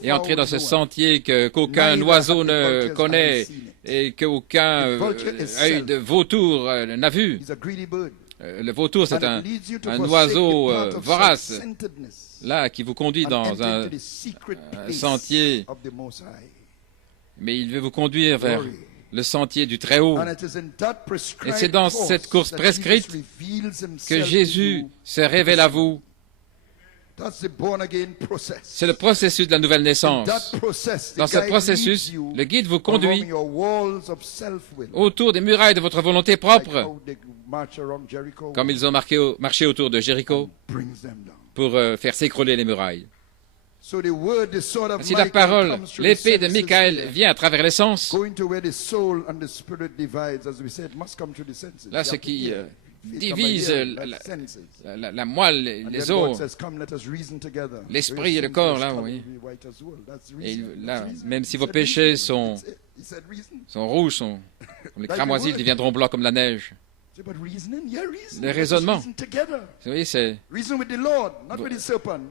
et entrer dans ce sentier qu'aucun oiseau ne connaît et qu'aucun œil de vautour n'a vu. Le vautour, c'est un oiseau vorace, là, qui vous conduit dans un sentier, mais il veut vous conduire vers le sentier du Très-Haut. Et c'est dans cette course prescrite que Jésus se révèle à vous. C'est le processus de la nouvelle naissance. Dans ce processus, le guide vous conduit autour des murailles de votre volonté propre, comme ils ont marché autour de Jéricho pour faire s'écrouler les murailles. Si la parole, l'épée de Michael vient à travers les sens, là, ce qui divise la moelle, les os, l'esprit et le corps, là, oui. Et là, même si vos péchés sont rouges, sont les cramoisis, ils deviendront blancs comme la neige. Le raisonnement, oui, c'est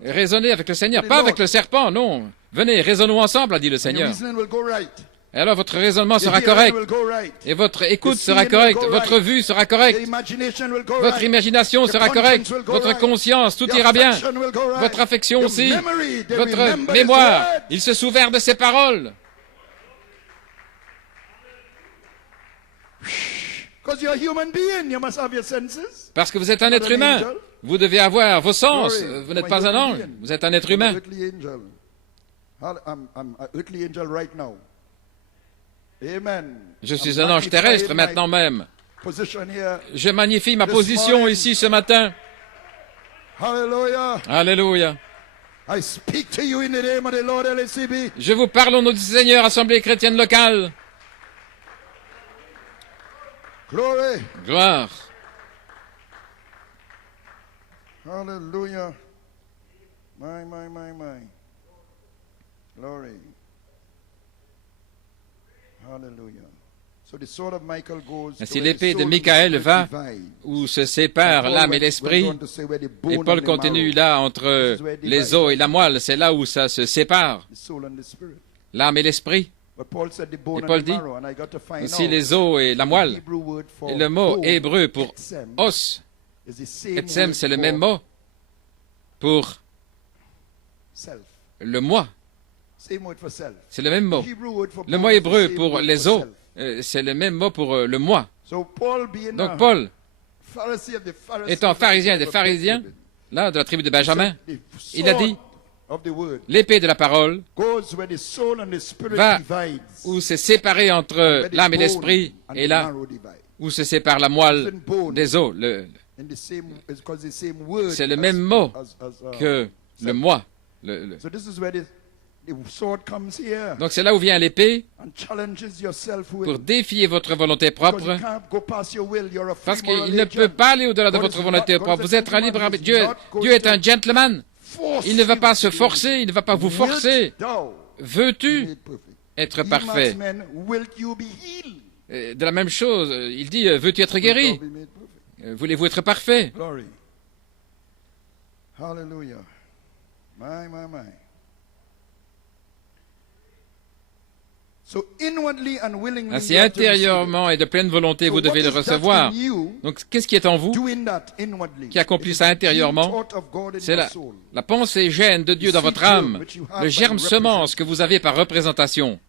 raisonner avec le Seigneur, pas avec le serpent, non. Venez, raisonnons ensemble, a dit le Seigneur. Et alors votre raisonnement sera correct. Et votre écoute sera correcte. Votre vue sera correcte. Votre imagination sera correcte. Votre conscience, tout ira bien. Votre affection aussi. Votre mémoire, il se souvient de ses paroles. Parce que vous êtes un être humain. Vous devez avoir vos sens. Vous n'êtes pas un ange. Vous êtes un être humain. Je suis un ange terrestre maintenant même. Je magnifie ma position ici ce matin. Alléluia. Je vous parle au nom du Seigneur, Assemblée chrétienne locale. Gloire. Hallelujah. My. Glory. Hallelujah. Ainsi l'épée de Michael va où se séparent l'âme et l'esprit. Et Paul continue là entre les os et la moelle. C'est là où ça se sépare. L'âme et l'esprit. Et Paul dit aussi les os et la moelle. Et le mot hébreu pour os, etsem, c'est le même mot pour le moi. C'est le même mot. Le mot hébreu pour les os, c'est le même mot pour le moi. Donc Paul, étant pharisien des pharisiens, là, de la tribu de Benjamin, il a dit, l'épée de la parole va où c'est séparé entre l'âme et l'esprit, et là où se sépare la moelle des os. C'est le même mot que le moi. Donc c'est là où vient l'épée pour défier votre volonté propre, parce qu'il ne peut pas aller au-delà de votre volonté propre. Vous êtes un libre arbitre. Dieu est un gentleman. Il ne va pas se forcer, il ne va pas vous forcer. Veux-tu être parfait? De la même chose, il dit, veux-tu être guéri? Voulez-vous être parfait? Hallelujah. My. Ainsi, intérieurement et de pleine volonté, vous devez le recevoir. Donc, qu'est-ce qui est en vous qui accomplit ça intérieurement? C'est la pensée gêne de Dieu dans votre âme, le germe semence que vous avez par représentation.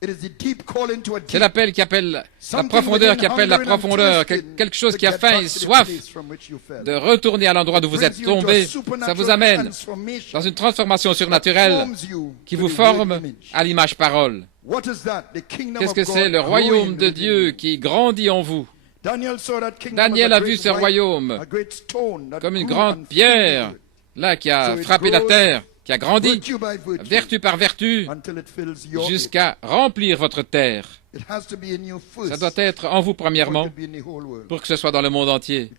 C'est l'appel qui appelle la profondeur, quelque chose qui a faim et soif de retourner à l'endroit d'où vous êtes tombé. Ça vous amène dans une transformation surnaturelle qui vous forme à l'image parole. Qu'est-ce que c'est? Le royaume de Dieu qui grandit en vous. Daniel a vu ce royaume comme une grande pierre, là, qui a frappé la terre, qui a grandi, vertu par vertu, jusqu'à remplir votre terre. Ça doit être en vous premièrement, pour que ce soit dans le monde entier.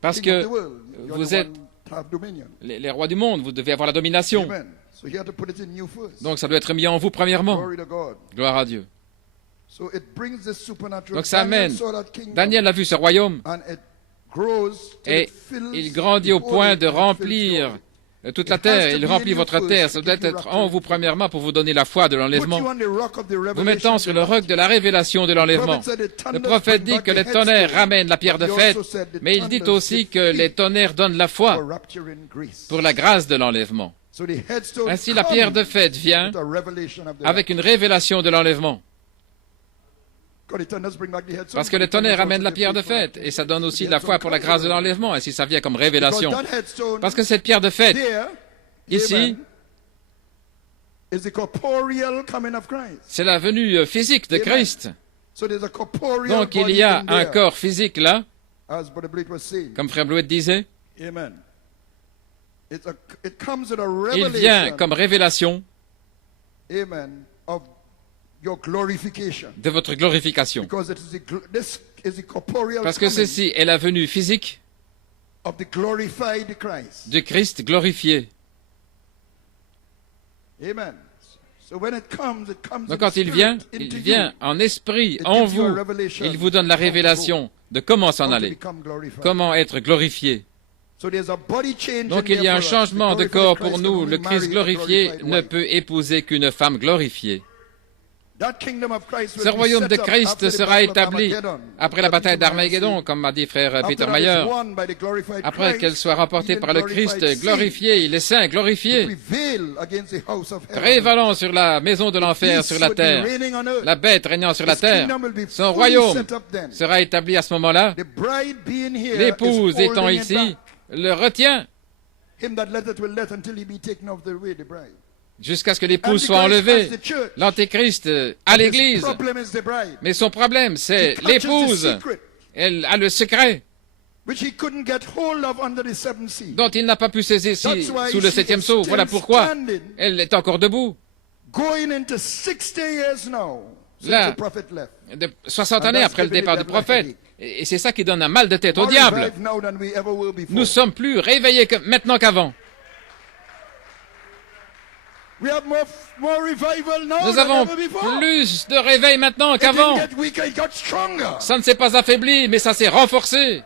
Parce que vous êtes les rois du monde, vous devez avoir la domination. Donc ça doit être mis en vous premièrement. Gloire à Dieu. Donc ça amène. Daniel a vu ce royaume et il grandit au point de remplir toute la terre. Il remplit votre terre. Ça doit être en vous premièrement pour vous donner la foi de l'enlèvement. Vous mettant sur le roc de la révélation de l'enlèvement. Le prophète dit que les tonnerres ramènent la pierre de fête, mais il dit aussi que les tonnerres donnent la foi pour la grâce de l'enlèvement. Ainsi, la pierre de fête vient avec une révélation de l'enlèvement. Parce que les tonnerres ramènent la pierre de fête, et ça donne aussi la foi pour la grâce de l'enlèvement, ainsi ça vient comme révélation. Parce que cette pierre de fête, ici, c'est la venue physique de Christ. Donc il y a un corps physique là, comme Frère Bleuet disait. Il vient comme révélation de votre glorification. Parce que ceci est la venue physique du Christ glorifié. Donc quand il vient en esprit, en vous. Il vous donne la révélation de comment s'en aller, comment être glorifié. Donc il y a un changement de corps pour nous. Le Christ glorifié ne peut épouser qu'une femme glorifiée. Ce royaume de Christ sera établi après la bataille d'Armageddon, comme m'a dit frère Peter Mayer, après qu'elle soit remportée par le Christ glorifié, les saints glorifiés, prévalant sur la maison de l'enfer sur la terre, la bête régnant sur la terre. Son royaume sera établi à ce moment-là. L'épouse étant ici, le retient jusqu'à ce que l'épouse soit enlevée. L'Antéchrist a l'Église. Mais son problème, c'est l'épouse. Elle a le secret dont il n'a pas pu saisir sous le septième sceau. Voilà pourquoi elle est encore debout. Là, 60 années après le départ du prophète. Et c'est ça qui donne un mal de tête au diable. Nous sommes plus réveillés maintenant qu'avant. Nous avons plus de réveil maintenant qu'avant. Ça ne s'est pas affaibli, mais ça s'est renforcé.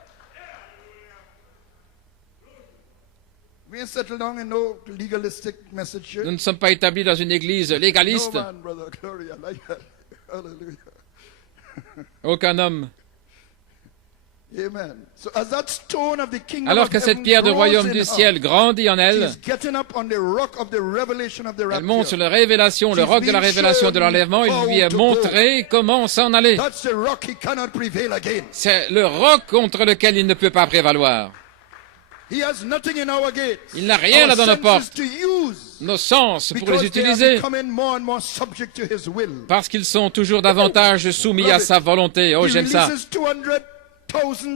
Nous ne sommes pas établis dans une église légaliste. Aucun homme. Alors que cette pierre du royaume du ciel grandit en elle, elle monte sur la révélation, le roc de la révélation de l'enlèvement, il lui est montré comment s'en aller. C'est le roc contre lequel il ne peut pas prévaloir. Il n'a rien là dans nos portes, nos sens pour les utiliser, parce qu'ils sont toujours davantage soumis à sa volonté. Oh, j'aime ça.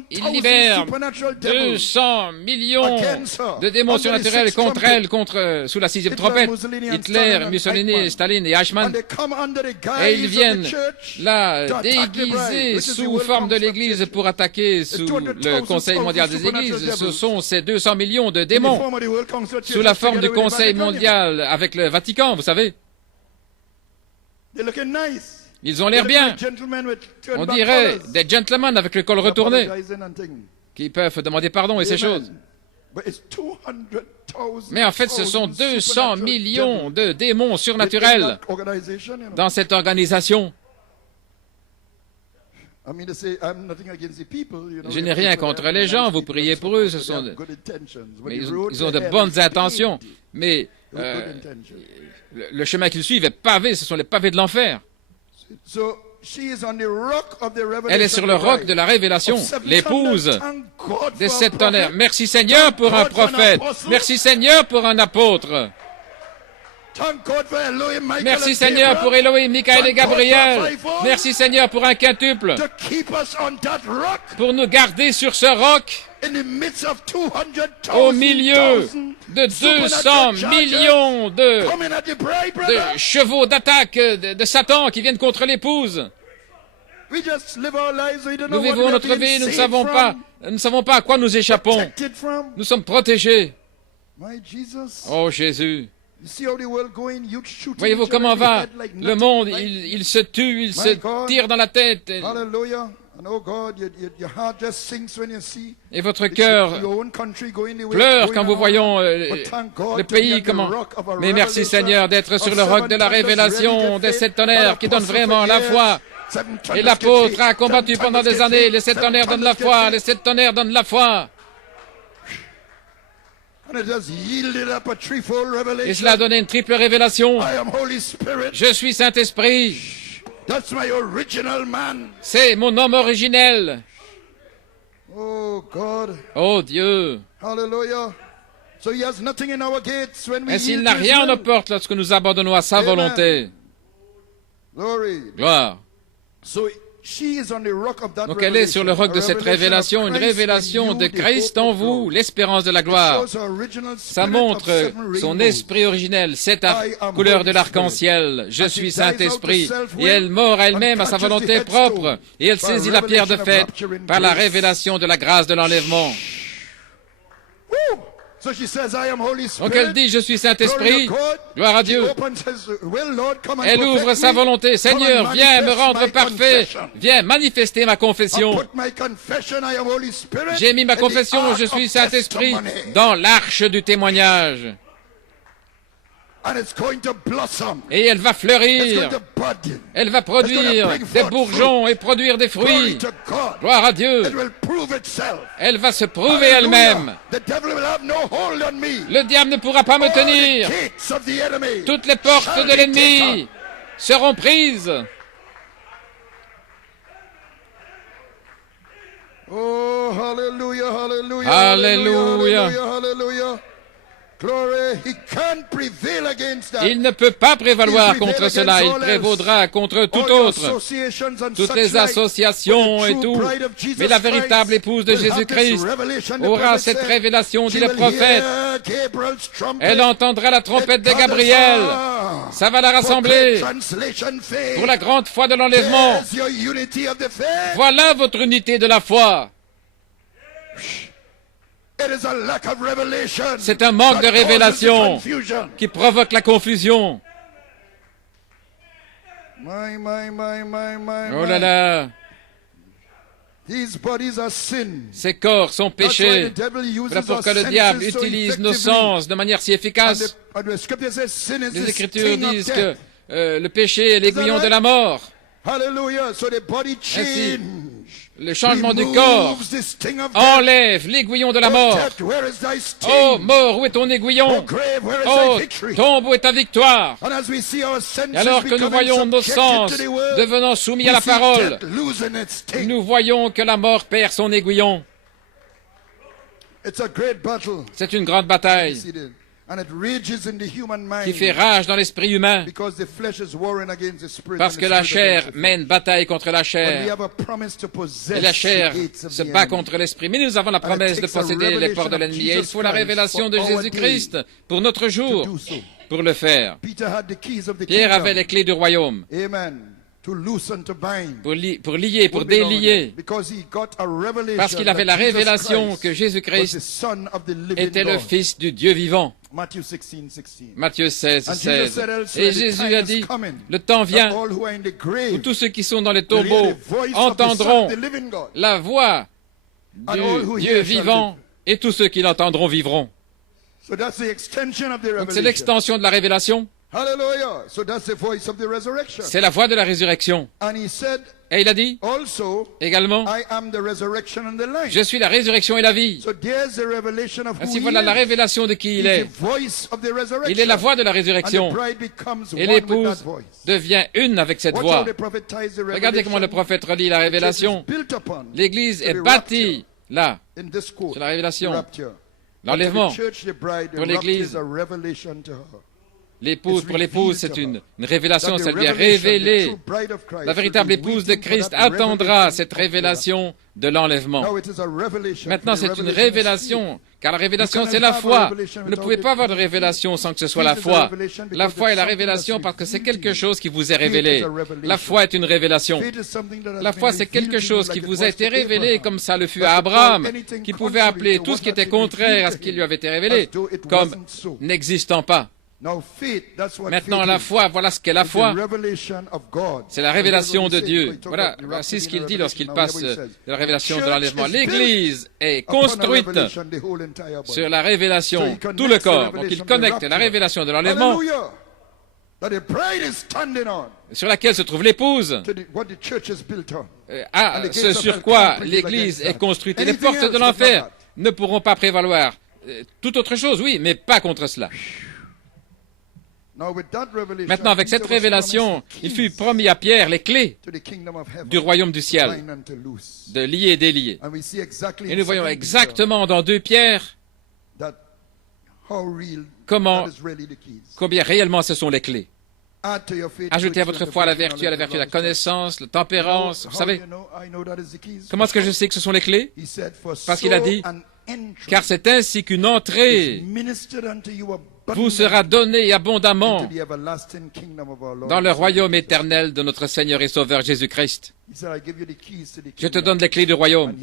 Il libère 200 millions de démons surnaturels contre elle, sous la sixième trompette. Hitler, Mussolini, Staline et Eichmann. Et ils viennent là déguisés sous forme de l'Église pour attaquer sous le Conseil mondial des Églises. Ce sont ces 200 millions de démons sous la forme du Conseil mondial avec le Vatican, vous savez. Ils ont l'air bien. On dirait des gentlemen avec le col retourné qui peuvent demander pardon et ces choses. Mais en fait, ce sont 200 millions de démons surnaturels dans cette organisation. Je n'ai rien contre les gens, vous priez pour eux, mais ils ont de bonnes intentions. Mais le chemin qu'ils suivent est pavé, ce sont les pavés de l'enfer. Elle est sur le roc de la révélation, l'épouse des 7 tonnerres. Merci Seigneur pour un prophète. Merci Seigneur pour un apôtre. Merci Seigneur pour Elohim, Michaël et Gabriel. Merci Seigneur pour un quintuple. Pour nous garder sur ce roc. Au milieu de 200 millions de chevaux d'attaque de Satan qui viennent contre l'épouse. Nous vivons notre vie, nous ne savons pas à quoi nous échappons. Nous sommes protégés. Oh Jésus. Voyez-vous comment va le monde, il se tue, il se tire dans la tête. Et votre cœur pleure quand vous voyez le pays comment. Mais merci Seigneur d'être sur le roc de la révélation des 7 tonnerres qui donnent vraiment la foi. Et l'apôtre a combattu pendant des années. Les 7 tonnerres donnent la foi. Les 7 tonnerres donnent la foi. Et cela a donné une triple révélation. Je suis Saint-Esprit. C'est mon homme originel. Oh Dieu. Et s'il n'a rien à nos portes lorsque nous abandonnons à sa volonté. Gloire. Donc elle est sur le roc de cette révélation, une révélation de Christ en vous, l'espérance de la gloire. Ça montre son esprit originel, cette couleur de l'arc-en-ciel. Je suis Saint-Esprit. Et elle mord elle-même à sa volonté propre. Et elle saisit la pierre de fête par la révélation de la grâce de l'enlèvement. Donc elle dit, je suis Saint-Esprit, gloire à Dieu. Elle ouvre sa volonté, Seigneur, viens me rendre parfait, viens manifester ma confession. J'ai mis ma confession, je suis Saint-Esprit, dans l'arche du témoignage. Et elle va fleurir. Elle va produire des bourgeons et produire des fruits. Gloire à Dieu. Elle va se prouver elle-même. Le diable ne pourra pas me tenir. Toutes les portes de l'ennemi seront prises. Oh, hallelujah, hallelujah, Alléluia. hallelujah. Glory. He can't prevail against that. Il ne peut pas prévaloir contre cela. Il prévaudra contre tout autre. Toutes les associations et tout. Mais la véritable épouse de Jésus-Christ aura cette révélation, dit le prophète. Elle entendra la trompette de Gabriel. Ça va la rassembler pour la grande foi de l'enlèvement. Voilà votre unité de la foi. C'est un manque de révélation qui provoque la confusion. Oh là là! Ces corps sont péchés. Voilà pourquoi le diable utilise nos sens de manière si efficace. Les Écritures disent que le péché est l'aiguillon de la mort. Ainsi, le changement du corps enlève l'aiguillon de la mort. Oh, mort, où est ton aiguillon? Oh, tombe, où est ta victoire? Et alors que nous voyons nos sens devenant soumis à la parole, nous voyons que la mort perd son aiguillon. C'est une grande bataille qui fait rage dans l'esprit humain, parce que la chair mène bataille contre la chair, et la chair se bat contre l'esprit. Mais nous avons la promesse de posséder les portes de l'ennemi, et il faut la révélation de Jésus-Christ pour notre jour, pour le faire. Pierre avait les clés du royaume. Pour lier, pour délier, parce qu'il avait la révélation que Jésus-Christ était le Fils du Dieu vivant. Matthieu 16, 16. Et Jésus a dit, le temps vient où tous ceux qui sont dans les tombeaux entendront la voix du Dieu vivant, et tous ceux qui l'entendront vivront. Donc c'est l'extension de la révélation. C'est la voix de la résurrection. Et il a dit également, je suis la résurrection et la vie. Ainsi voilà la révélation de qui il est. Il est la voix de la résurrection. Et l'épouse devient une avec cette voix. Regardez comment le prophète relit la révélation. L'Église est bâtie là, sur la révélation. L'enlèvement pour l'Église. Pour l'épouse, c'est une révélation, ça lui est révélé. La véritable épouse de Christ attendra cette révélation de l'enlèvement. Maintenant, c'est une révélation, car la révélation, c'est la foi. Vous ne pouvez pas avoir de révélation sans que ce soit la foi. La foi est la révélation parce que c'est quelque chose qui vous est révélé. La foi est une révélation. La foi, c'est quelque chose qui vous a été révélé, comme ça le fut à Abraham, qui pouvait appeler tout ce qui était contraire à ce qui lui avait été révélé comme n'existant pas. Maintenant, la foi, voilà ce qu'est la foi. C'est la révélation de Dieu. Voilà, c'est ce qu'il dit lorsqu'il passe de la révélation de l'enlèvement. L'Église est construite sur la révélation, tout le corps. Donc il connecte la révélation de l'enlèvement, sur laquelle se trouve l'épouse, à ce sur quoi l'Église est construite. Et les portes de l'enfer ne pourront pas prévaloir. Toute autre chose, oui, mais pas contre cela. Maintenant, avec cette révélation, il fut promis à Pierre les clés du royaume du ciel, de lier et délier. Et nous voyons exactement dans 2 Pierre combien réellement ce sont les clés. Ajoutez à votre foi la vertu la connaissance, la tempérance. Vous savez, comment est-ce que je sais que ce sont les clés? Parce qu'il a dit, car c'est ainsi qu'une entrée vous sera donnée abondamment dans le royaume éternel de notre Seigneur et Sauveur Jésus-Christ. Je te donne les clés du royaume.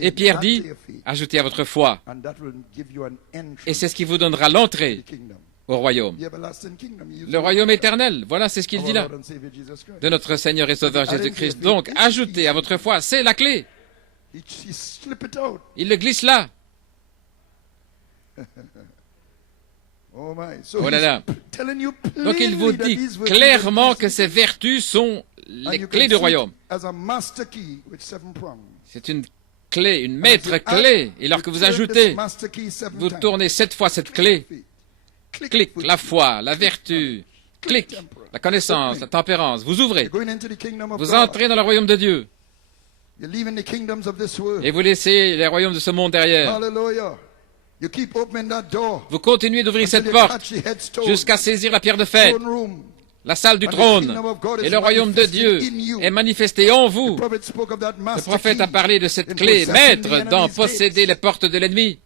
Et Pierre dit, ajoutez à votre foi. Et c'est ce qui vous donnera l'entrée au royaume. Le royaume éternel, voilà, c'est ce qu'il dit là, de notre Seigneur et Sauveur Jésus-Christ. Donc, ajoutez à votre foi, c'est la clé. Il le glisse là. Oh Oh là là. Donc il vous dit clairement que ces vertus sont les clés du royaume. C'est une clé, une maître clé. Et lorsque vous ajoutez, vous tournez 7 fois cette clé. Clic, la foi, la vertu. Clic, la connaissance, la tempérance. Vous ouvrez. Vous entrez dans le royaume de Dieu. Et vous laissez les royaumes de ce monde derrière. Vous continuez d'ouvrir cette porte jusqu'à saisir la pierre de fête, la salle du trône. Et le royaume de Dieu est manifesté en vous. Le prophète a parlé de cette clé, maître, d'en posséder les portes de l'ennemi.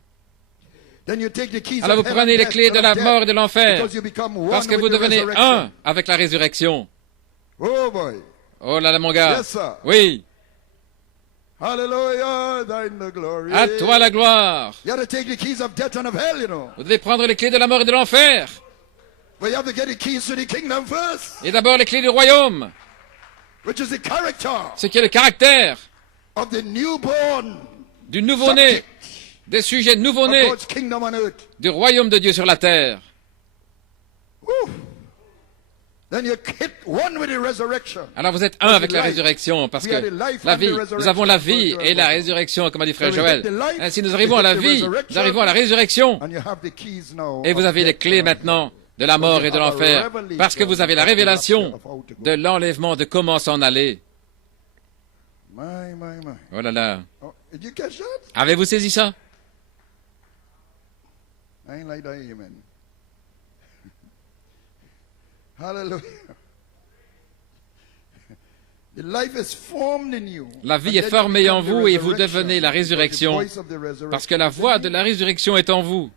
Alors vous prenez les clés de la mort et de l'enfer, parce que vous devenez un avec la résurrection. Oh là là, mon gars. Oui. À toi la gloire. Vous devez prendre les clés de la mort et de l'enfer. Et d'abord les clés du royaume, ce qui est le caractère du nouveau-né, des sujets nouveau-nés du royaume de Dieu sur la terre. Alors vous êtes un avec la résurrection, parce que la vie, nous avons la vie et la résurrection, comme a dit frère Joël. Ainsi nous arrivons à la vie, nous arrivons à la résurrection, et vous avez les clés maintenant de la mort et de l'enfer, parce que vous avez la révélation de l'enlèvement, de comment s'en aller. Oh là là. Avez-vous saisi ça? La vie est formée en vous et vous devenez la résurrection, parce que la voix de la résurrection est en vous.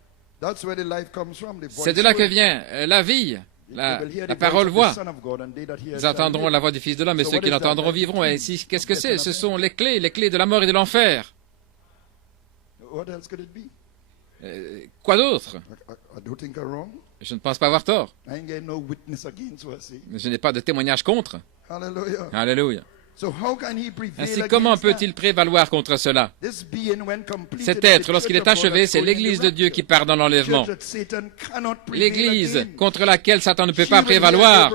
C'est de là que vient la vie, la parole voix. Ils entendront la voix du Fils de l'homme et ceux qui l'entendront vivront. Et ici, qu'est-ce que c'est? Ce sont les clés de la mort et de l'enfer. Quoi d'autre? Je ne pense pas avoir tort. Je n'ai pas de témoignage contre. Alléluia. Ainsi, comment peut-il prévaloir contre cela? Cet être, lorsqu'il est achevé, c'est l'Église de Dieu qui part dans l'enlèvement. L'Église contre laquelle Satan ne peut pas prévaloir,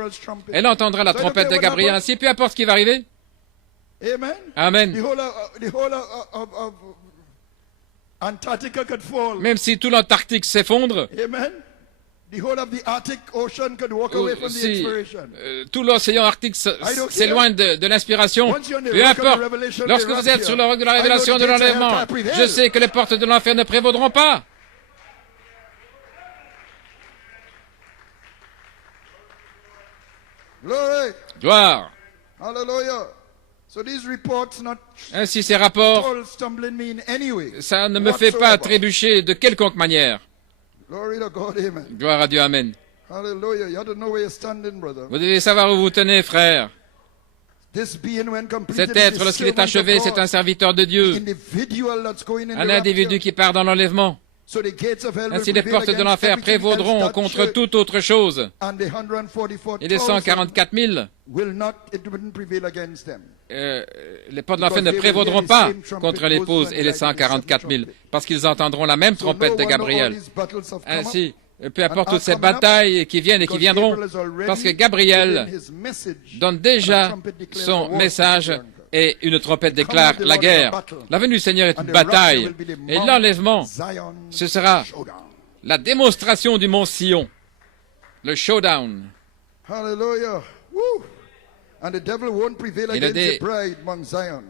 elle entendra la trompette de Gabriel. Ainsi, peu importe ce qui va arriver. Amen. Même si tout l'Antarctique s'effondre, si tout l'océan Arctique s'éloigne de l'inspiration, peu importe, lorsque vous êtes sur le roc de la révélation de l'enlèvement, je sais que les portes de l'enfer ne prévaudront pas. Gloire. Ainsi, ces rapports, ça ne me fait pas trébucher de quelconque manière. Gloire à Dieu, amen. Vous devez savoir où vous tenez, frère. Cet être, lorsqu'il est achevé, c'est un serviteur de Dieu, un individu qui part dans l'enlèvement. Ainsi, les portes de l'enfer prévaudront contre toute autre chose. Et les 144 000, les portes de l'enfer ne prévaudront pas contre l'épouse et les 144 000, parce qu'ils entendront la même trompette de Gabriel. Ainsi, peu importe toutes ces batailles qui viennent et qui viendront, parce que Gabriel donne déjà son message et une trompette déclare la guerre. La venue du Seigneur est une bataille, et l'enlèvement, ce sera la démonstration du mont Sion, le showdown.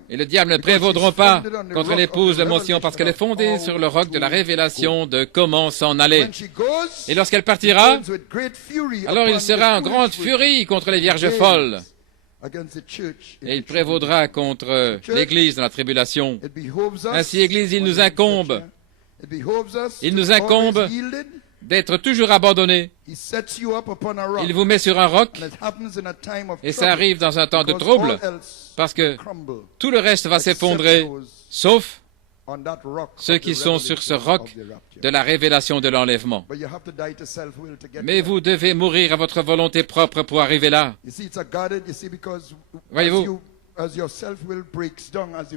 Et le diable ne prévaudra pas contre l'épouse de mont Sion, parce qu'elle est fondée sur le roc de la révélation de comment s'en aller. Et lorsqu'elle partira, alors il sera en grande furie contre les vierges folles. Et il prévaudra contre l'Église dans la tribulation. Ainsi, Église, il nous incombe d'être toujours abandonnés. Il vous met sur un roc, et ça arrive dans un temps de trouble, parce que tout le reste va s'effondrer, sauf ceux qui sont sur ce roc de la révélation de l'enlèvement. Mais vous devez mourir à votre volonté propre pour arriver là. Voyez-vous,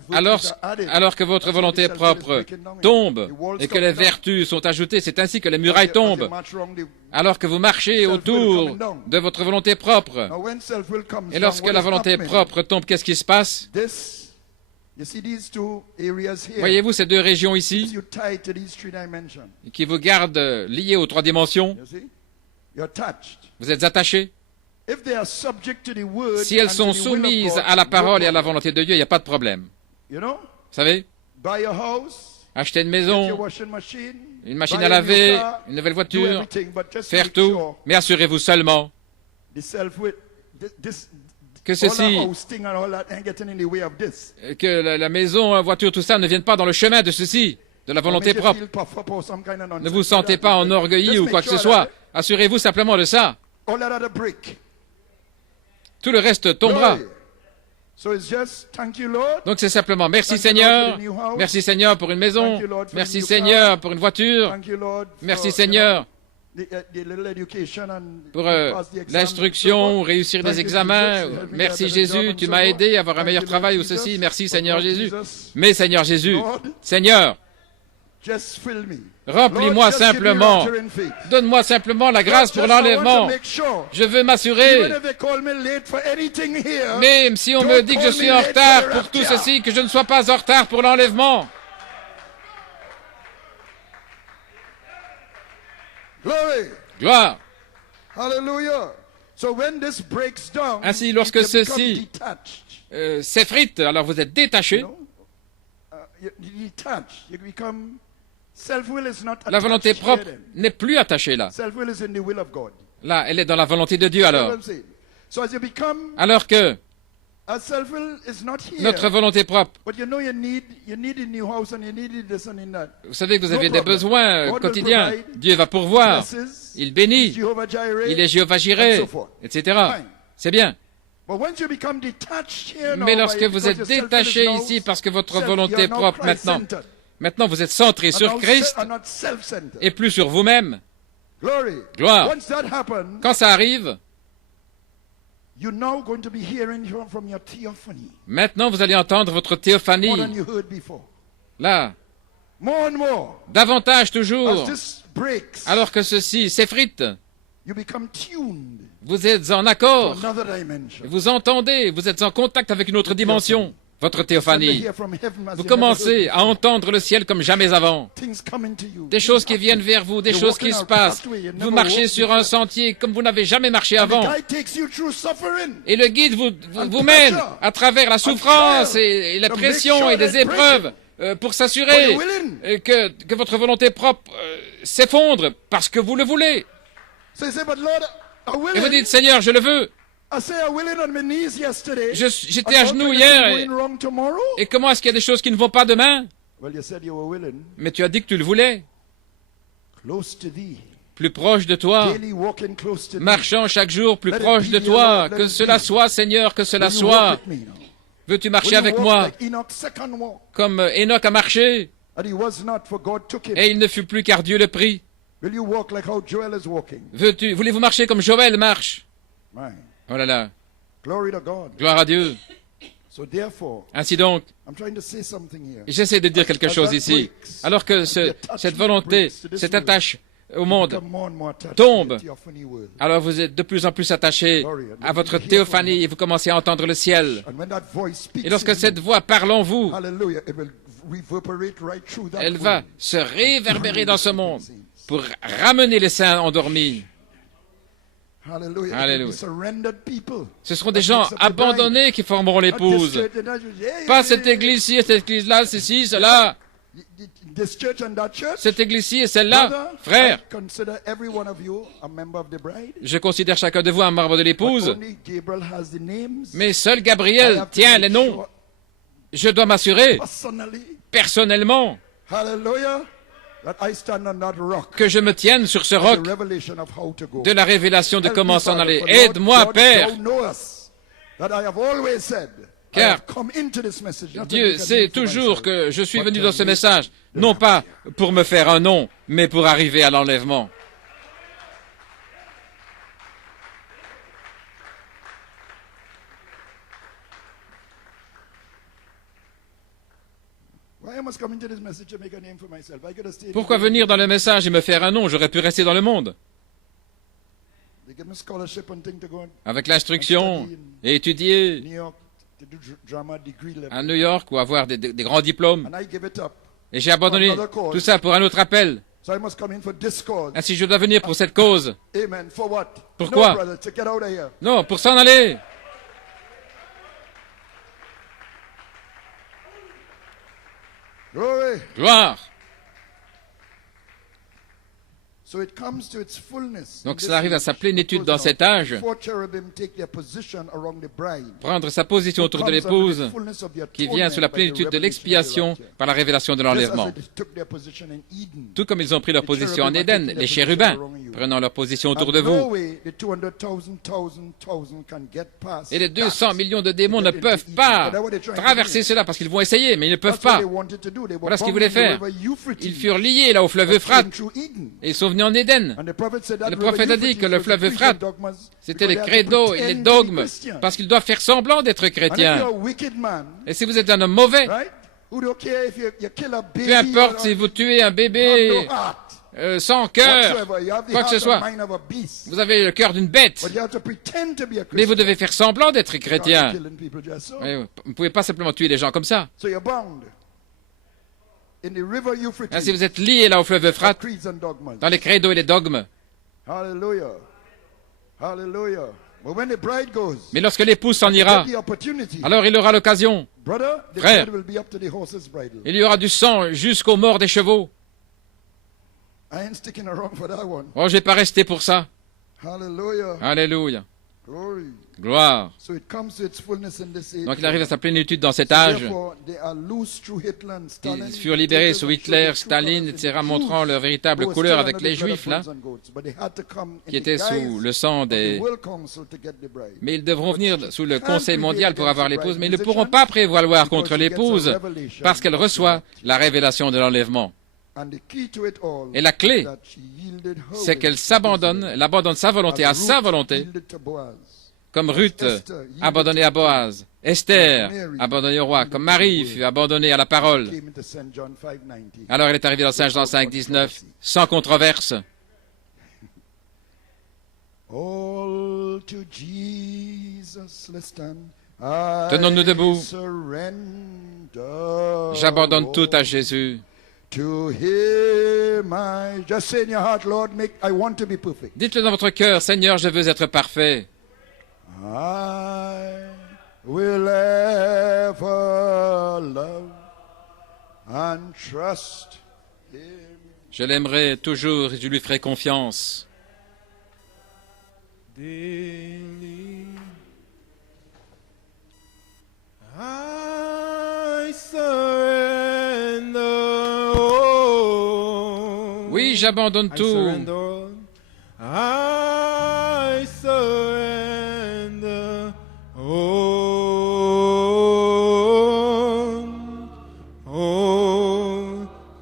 alors que votre volonté propre tombe et que les vertus sont ajoutées, c'est ainsi que les murailles tombent. Alors que vous marchez autour de votre volonté propre. Et lorsque la volonté propre tombe, qu'est-ce qui se passe? Voyez-vous ces deux régions ici qui vous gardent liés aux trois dimensions? Vous êtes attachés. Si elles sont soumises à la parole et à la volonté de Dieu, il n'y a pas de problème. Vous savez, acheter une maison, une machine à laver, une nouvelle voiture, faire tout, mais assurez-vous seulement que ceci, que la maison, la voiture, tout ça ne viennent pas dans le chemin de ceci, de la volonté propre. Ne vous sentez pas enorgueilli ou quoi que ce soit. Assurez-vous simplement de ça. Tout le reste tombera. Donc c'est simplement merci Seigneur pour une maison, merci Seigneur pour une voiture, merci Seigneur pour l'instruction, réussir des examens, merci Jésus, tu m'as aidé à avoir un meilleur travail ou ceci, merci Seigneur Jésus. Mais Seigneur Jésus, Seigneur, remplis-moi simplement. Donne-moi simplement la grâce pour l'enlèvement. Je veux m'assurer, même si on me dit que je suis en retard pour tout ceci, que je ne sois pas en retard pour l'enlèvement. Gloire. Ainsi, lorsque ceci s'effrite, alors vous êtes détaché. La volonté propre n'est plus attachée là. Là, elle est dans la volonté de Dieu alors. Alors que notre volonté propre, vous savez que vous avez des besoins quotidiens. Dieu va pourvoir. Il bénit. Il est Jéhovah Jireh, etc. C'est bien. Mais lorsque vous êtes détaché ici parce que votre volonté propre maintenant vous êtes centré sur Christ et plus sur vous-même. Gloire. Quand ça arrive, maintenant vous allez entendre votre théophanie. Là, davantage toujours, alors que ceci s'effrite. Vous êtes en accord, vous entendez, vous êtes en contact avec une autre dimension. Votre théophanie. Vous commencez à entendre le ciel comme jamais avant. Des choses qui viennent vers vous, des choses qui se passent. Vous marchez sur un sentier comme vous n'avez jamais marché avant. Et le guide vous mène à travers la souffrance et la pression et des épreuves pour s'assurer que votre volonté propre s'effondre parce que vous le voulez. Et vous dites, Seigneur, je le veux. J'étais à genoux hier et comment est-ce qu'il y a des choses qui ne vont pas demain? Mais tu as dit que tu le voulais. Plus proche de toi, marchant chaque jour plus proche de toi. Que cela soit, Seigneur, que cela soit. Veux-tu marcher avec moi comme Enoch a marché et il ne fut plus car Dieu le prit? Voulez-vous marcher comme Joël marche? Oh là là. Gloire à Dieu. Ainsi donc, j'essaie de dire quelque chose ici. Alors que cette volonté, cette attache au monde tombe, alors vous êtes de plus en plus attaché à votre théophanie et vous commencez à entendre le ciel. Et lorsque cette voix parle en vous, elle va se réverbérer dans ce monde pour ramener les saints endormis. Alléluia. Ce seront des gens abandonnés qui formeront l'épouse. Pas cette église-ci et cette église-là, ceci, cela. Cette église-ci et celle-là. Frère, je considère chacun de vous un membre de l'épouse, mais seul Gabriel tient les noms. Je dois m'assurer, personnellement, que je me tienne sur ce roc de la révélation de comment s'en aller. Aide-moi, Père, car Dieu sait toujours que je suis venu dans ce message, non pas pour me faire un nom, mais pour arriver à l'enlèvement. Pourquoi venir dans le message et me faire un nom? J'aurais pu rester dans le monde. Avec l'instruction et étudier à New York ou avoir des grands diplômes. Et j'ai abandonné tout ça pour un autre appel. Ainsi, je dois venir pour cette cause. Pourquoi? Non, pour s'en aller. Gloire. Donc cela arrive à sa plénitude dans cet âge, prendre sa position autour de l'épouse qui vient sous la plénitude de l'expiation par la révélation de l'enlèvement. Tout comme ils ont pris leur position en Éden, les chérubins, prenant leur position autour de vous. Et les 200 millions de démons ne peuvent pas traverser cela parce qu'ils vont essayer, mais ils ne peuvent pas. Voilà ce qu'ils voulaient faire. Ils furent liés là au fleuve Euphrate et ils sont venus en Éden. Le prophète a dit que le fleuve Euphrate, c'était les credos et les dogmes, parce qu'ils doivent faire semblant d'être chrétiens. Et si vous êtes un homme mauvais, peu importe si vous tuez un bébé sans cœur, quoi que ce soit, vous avez le cœur d'une bête, mais vous devez faire semblant d'être chrétien. Vous ne pouvez pas simplement tuer les gens comme ça. Ainsi, vous êtes liés là au fleuve Euphrate, dans les credos et les dogmes. Mais lorsque l'épouse s'en ira, alors il aura l'occasion. Frère, il y aura du sang jusqu'aux morts des chevaux. Oh, je ne vais pas rester pour ça. Alléluia. Gloire. Donc il arrive à sa plénitude dans cet âge. Ils furent libérés sous Hitler, Staline, etc., montrant leur véritable couleur avec les Juifs, là, qui étaient sous le sang des... Mais ils devront venir sous le Conseil mondial pour avoir l'épouse, mais ils ne pourront pas prévaloir contre l'épouse parce qu'elle reçoit la révélation de l'enlèvement. Et la clé, c'est qu'elle elle abandonne sa volonté à sa volonté, comme Ruth abandonnée à Boaz, Esther abandonnée au roi, comme Marie fut abandonnée à la parole. Alors elle est arrivée dans Saint Jean 5, 19, sans controverse. Tenons-nous debout. J'abandonne tout à Jésus. Dites-le dans votre cœur, Seigneur, je veux être parfait. I will ever love and trust him. Je l'aimerai toujours et je lui ferai confiance. Daily, I surrender. Oui, j'abandonne tout. I surrender.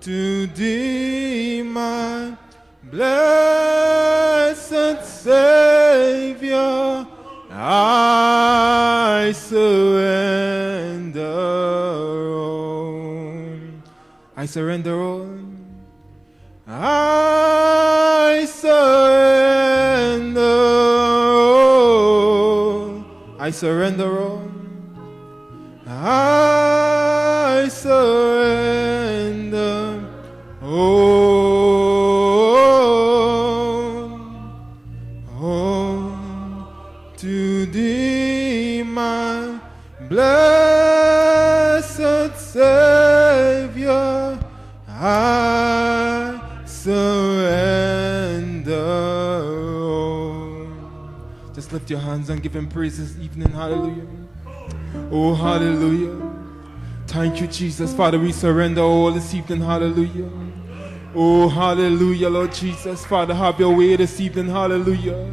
To thee, my blessed Savior, I surrender all. I surrender all. I surrender all. I surrender all. I surrender all to thee, my blessed Savior. I surrender all. Just lift your hands and give him praise this evening. Hallelujah. Oh, hallelujah. Thank you, Jesus. Father, we surrender all this evening. Hallelujah. Oh, hallelujah, Lord Jesus. Father, have your way this evening. Hallelujah.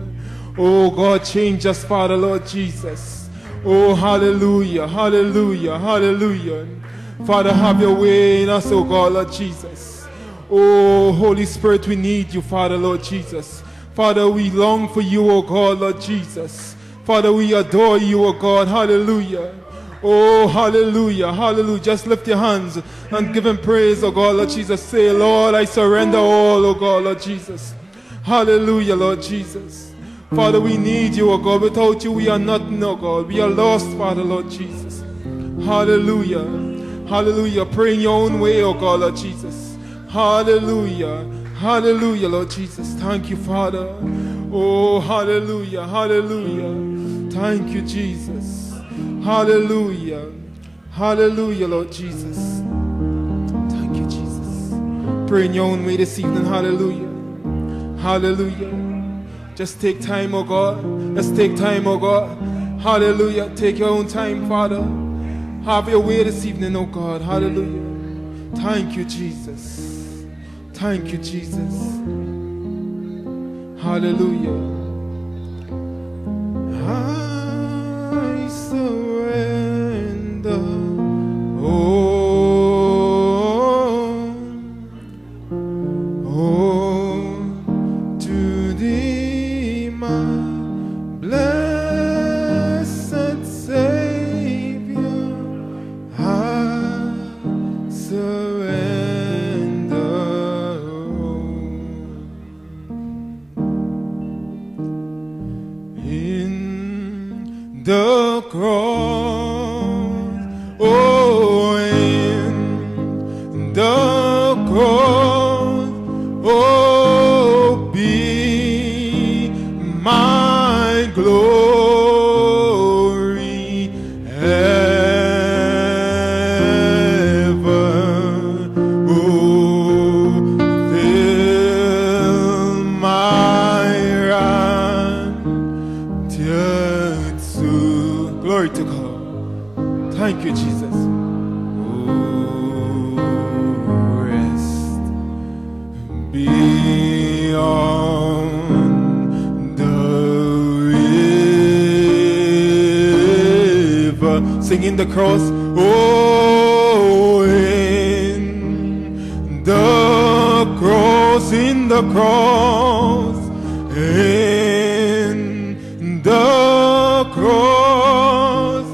Oh, God, change us, Father, Lord Jesus. Oh, hallelujah, hallelujah, hallelujah. Father, have your way in us, oh God, Lord Jesus. Oh, Holy Spirit, we need you, Father, Lord Jesus. Father, we long for you, oh God, Lord Jesus. Father, we adore you, oh God. Hallelujah. Oh, hallelujah, hallelujah. Just lift your hands and give him praise, oh God, Lord Jesus. Say, Lord, I surrender all, oh God, Lord Jesus. Hallelujah, Lord Jesus. Father, we need you, oh God. Without you, we are nothing, oh God. We are lost, Father, Lord Jesus. Hallelujah. Hallelujah. Pray in your own way, oh God, Lord Jesus. Hallelujah. Hallelujah, Lord Jesus. Thank you, Father. Oh, hallelujah. Hallelujah. Thank you, Jesus. Hallelujah. Hallelujah, Lord Jesus. Thank you, Jesus. Pray in your own way this evening. Hallelujah. Hallelujah. Just take time, oh God. Let's take time, oh God. Hallelujah. Take your own time, Father. Have your way this evening, oh God. Hallelujah. Thank you, Jesus. Thank you, Jesus. Hallelujah. I surrender. To thee, my blessed Savior, I surrender. In the cross, oh, in the cross, oh, be my glory ever. Oh, fill my raptured soul. Glory to God. Thank you, Jesus. Beyond the river, singing the cross, oh, in the cross, in the cross, in the cross,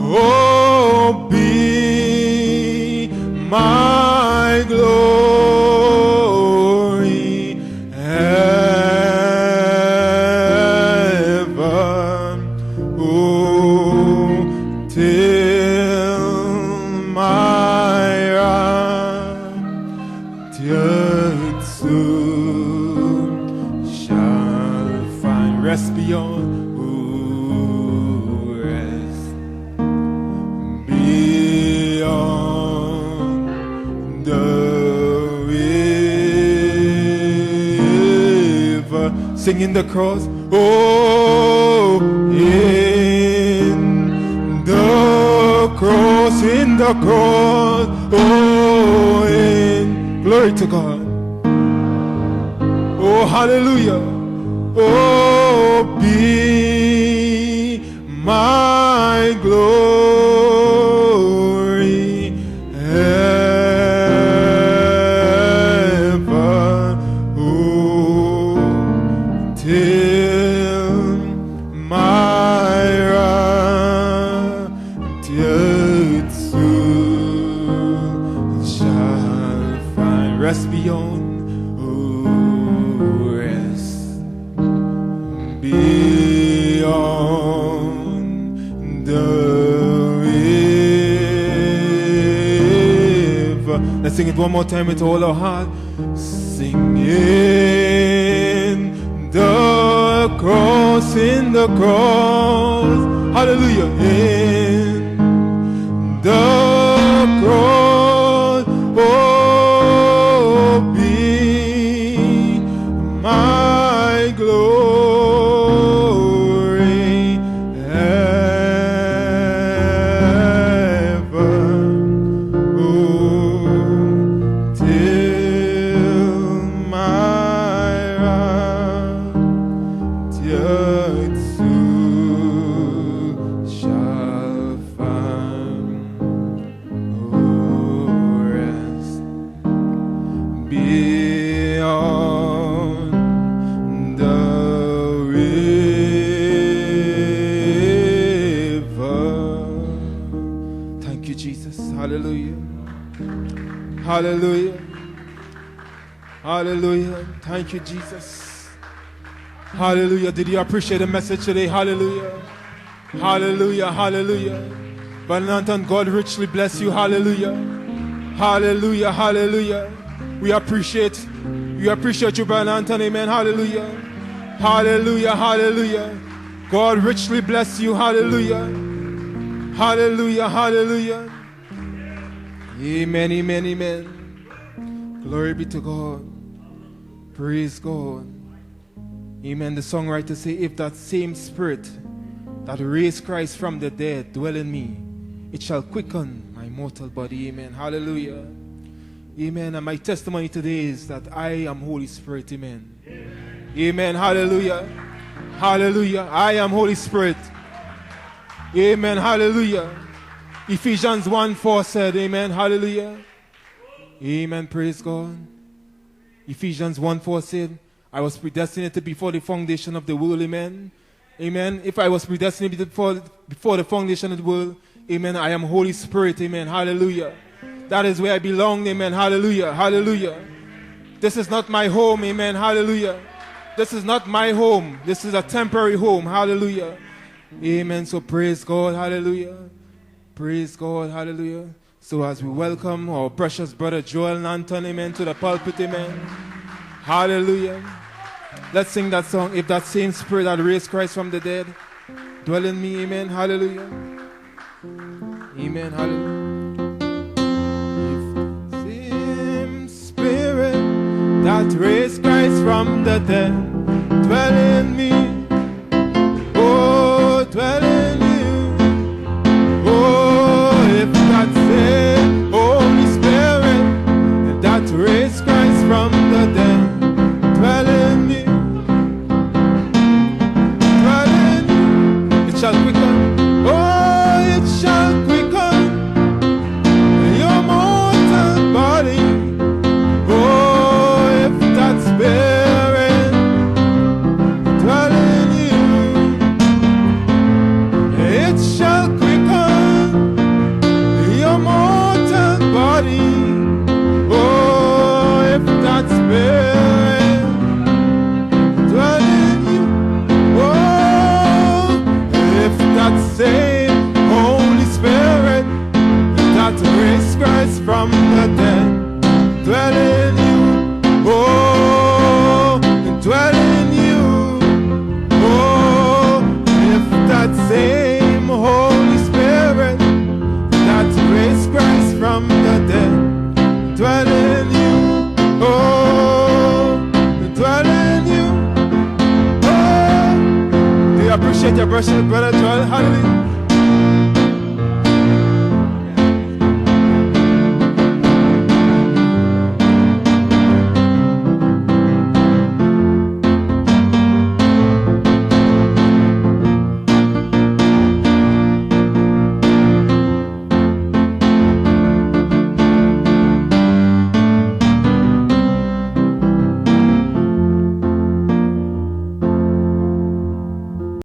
oh, be my glory. Rest beyond, oh, rest beyond the river, singing the cross, oh, in the cross, oh, in, glory to God, oh, hallelujah. Oh, be my glory ever. Oh, till my raptured soul shall find rest beyond. Beyond the river. Let's sing it one more time with all our heart. Singing the cross, in the cross. Hallelujah. In the cross, oh, be my glory. Hallelujah. Hallelujah. Thank you, Jesus. Hallelujah. Did you appreciate the message today? Hallelujah. Hallelujah. Hallelujah. Brother Anton, God richly bless you. Hallelujah. Hallelujah. Hallelujah. We appreciate you, Brother Anton. Amen. Hallelujah. Hallelujah. Hallelujah. God richly bless you. Hallelujah. Hallelujah. Hallelujah. Amen. Amen. Amen. Glory be to God. Praise God. Amen. The songwriter say, if that same spirit that raised Christ from the dead dwell in me, it shall quicken my mortal body. Amen. Hallelujah. Amen. And my testimony today is that I am Holy Spirit. Amen. Amen. Hallelujah. Hallelujah. I am Holy Spirit. Amen. Hallelujah. Ephesians 1:4 said, amen. Hallelujah. Amen. Praise God. Ephesians 1:4 said, I was predestinated before the foundation of the world. Amen. Amen. If I was predestinated before the foundation of the world, amen, I am Holy Spirit. Amen. Hallelujah. That is where I belong. Amen. Hallelujah. Hallelujah. This is not my home. Amen. Hallelujah. This is not my home. This is a temporary home. Hallelujah. Amen. So praise God. Hallelujah. Praise God. Hallelujah. So as we welcome our precious brother Joel Nanton, amen, to the pulpit, amen. Hallelujah. Let's sing that song. If that same spirit that raised Christ from the dead dwell in me, amen. Hallelujah. Amen. Hallelujah. If the same spirit that raised Christ from the dead dwell in me, oh, dwell in you. Oh, if that same Holy Spirit that raised Christ from the dead dwell in me, dwell in you, it shall quicken, oh, it shall quicken your mortal body. Oh, if that spirit dwell in you, it shall quicken your mortal body. Oh, if that spirit dwell in you, oh, if that same Holy Spirit that raised Christ from the dead dwell in you, oh, dwell in you, oh, if that same Holy Spirit that raised Christ from the dead dwell in you, oh, dwell in you, oh. Do you appreciate your brother Joel? Hallelujah.